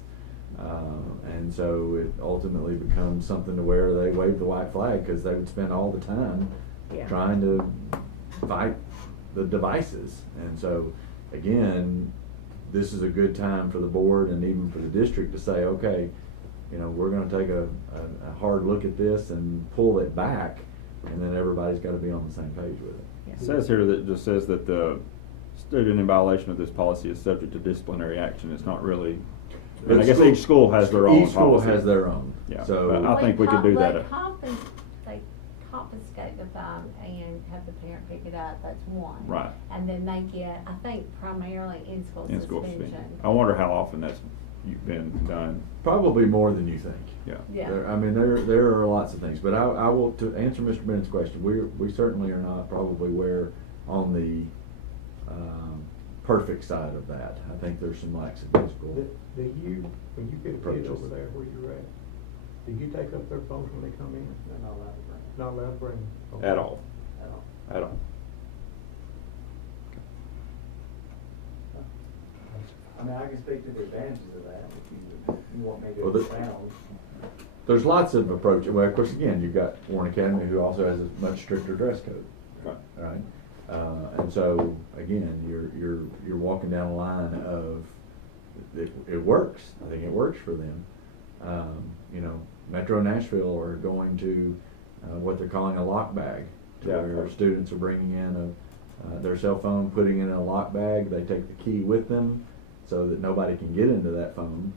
And so it ultimately becomes something to where they wave the white flag because they would spend all the time trying to fight the devices. And so, again, this is a good time for the board and even for the district to say, okay, we're gonna take a hard look at this and pull it back, and then everybody's gotta be on the same page with it. It says here that it just says that the student in violation of this policy is subject to disciplinary action. It's not really, and I guess each school has their own Each school policy. has their own. Yeah, So but I think we could do that. They confiscate the phone and have the parent pick it up, that's one. Right. And then they get, I think primarily in-school In-school suspension. suspension. I wonder how often that's been done. Probably more than you think. Yeah. Yeah. There are lots of things, but I will, to answer Mr. Bennett's question, we certainly are not probably where on the perfect side of that. I think there's some lackadaisical. Do you, when you get a kid approaches. over there where you're at, do you take up their phones when they come in? They're not allowed to bring. Not allowed to bring them? Okay. At all. At all. At all. I mean, I can speak to the advantages of that if you want me to Well, expound. There's lots of approaches. Well, of course, again, you've got Warren Academy, who also has a much stricter dress code. Right. And so, again, you're walking down a line of it works. I think it works for them. Metro Nashville are going to what they're calling a lock bag, to where students are bringing in their cell phone, putting it in a lock bag. They take the key with them so that nobody can get into that phone.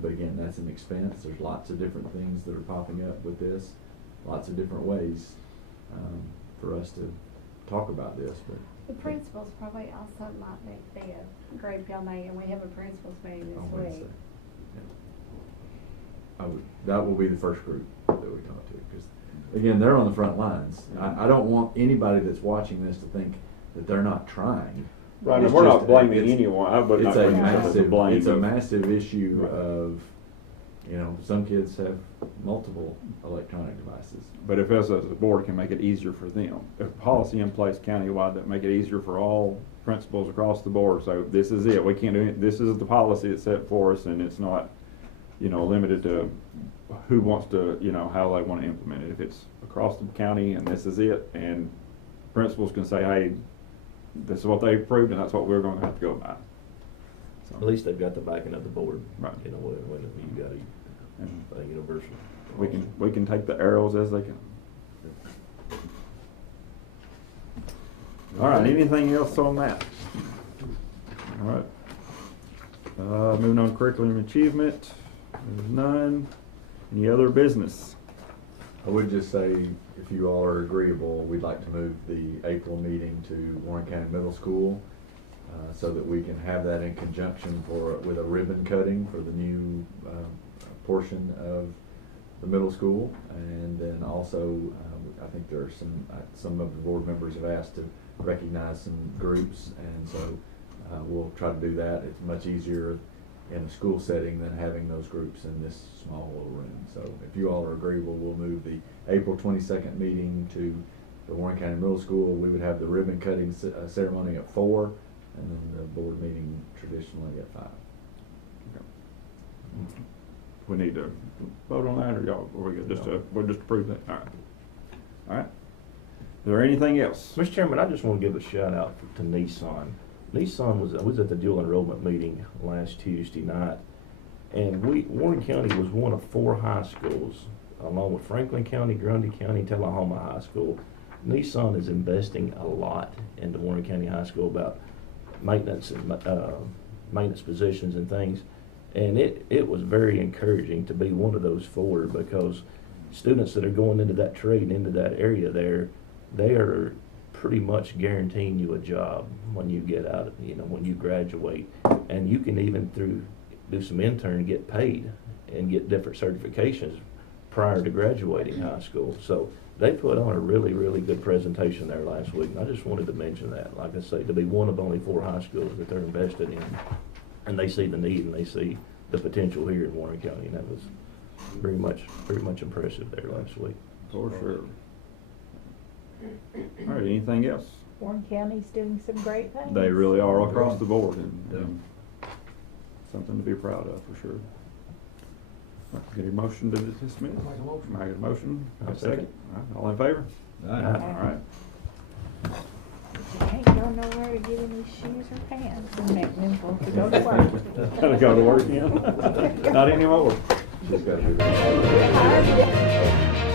But again, that's an expense. There's lots of different things that are popping up with this, lots of different ways for us to talk about this. But The principals probably also might be a great building, and we have a principals meeting this on week. Wednesday. That will be the first group that we talk to, because again, they're on the front lines. I don't want anybody that's watching this to think that they're not trying. Right, and It's we're not just- blaming it's- anyone. I would It's not a bring myself as a massive, blame. it's a massive issue of, some kids have multiple electronic devices. But if us as a board can make it easier for them, if policy in place countywide that make it easier for all principals across the board, so this is it, we can't do it, this is the policy that's set for us, and it's not, limited to who wants to, how they want to implement it. If it's across the county and this is it, and principals can say, hey, this is what they approved and that's what we're going to have to go by. So, At least they've got the backing of the board. Right. When you got a universal. we can take the arrows as they come. All right, anything else on that? All right. Moving on to curriculum achievement, there's none. Any other business? I would just say, if you all are agreeable, we'd like to move the April meeting to Warren County Middle School. so that we can have that in conjunction with a ribbon cutting for the new portion of the middle school. And then also, I think there are some of the board members have asked to recognize some groups, and so we'll try to do that. It's much easier in a school setting than having those groups in this small little room. So if you all are agreeable, we'll move the April 22nd meeting to the Warren County Middle School. We would have the ribbon cutting ceremony at 4, and then the board meeting traditionally at 5. We need to vote on that, or y'all, or we'll just approve that? All right. All right. Is there anything else? Mr. Chairman, I just want to give a shout out to Nissan. Nissan was at the dual enrollment meeting last Tuesday night, and Warren County was one of 4 high schools, along with Franklin County, Grundy County, Tullahoma High School. Nissan is investing a lot into Warren County High School about maintenance and maintenance positions and things, and it was very encouraging to be one of those 4, because students that are going into that trade, into that area there, they are pretty much guaranteeing you a job when you get out, when you graduate. And you can even do some intern and get paid and get different certifications prior to graduating high school. So they put on a really, really good presentation there last week. And I just wanted to mention that, like I say, to be one of only 4 high schools that they're invested in, and they see the need and they see the potential here in Warren County. And that was very much impressive there last week. For sure. All right, anything else? Warren County's doing some great things. They really are all across the board, and something to be proud of, for sure. Get a motion to dismiss? Make a motion. Make a motion. I'll second. All right, all in favor? Aye. All right. You can't go nowhere to get any shoes or pants in McMinnville to go to work. Gotta go to work again? Not anymore. She's got to do that.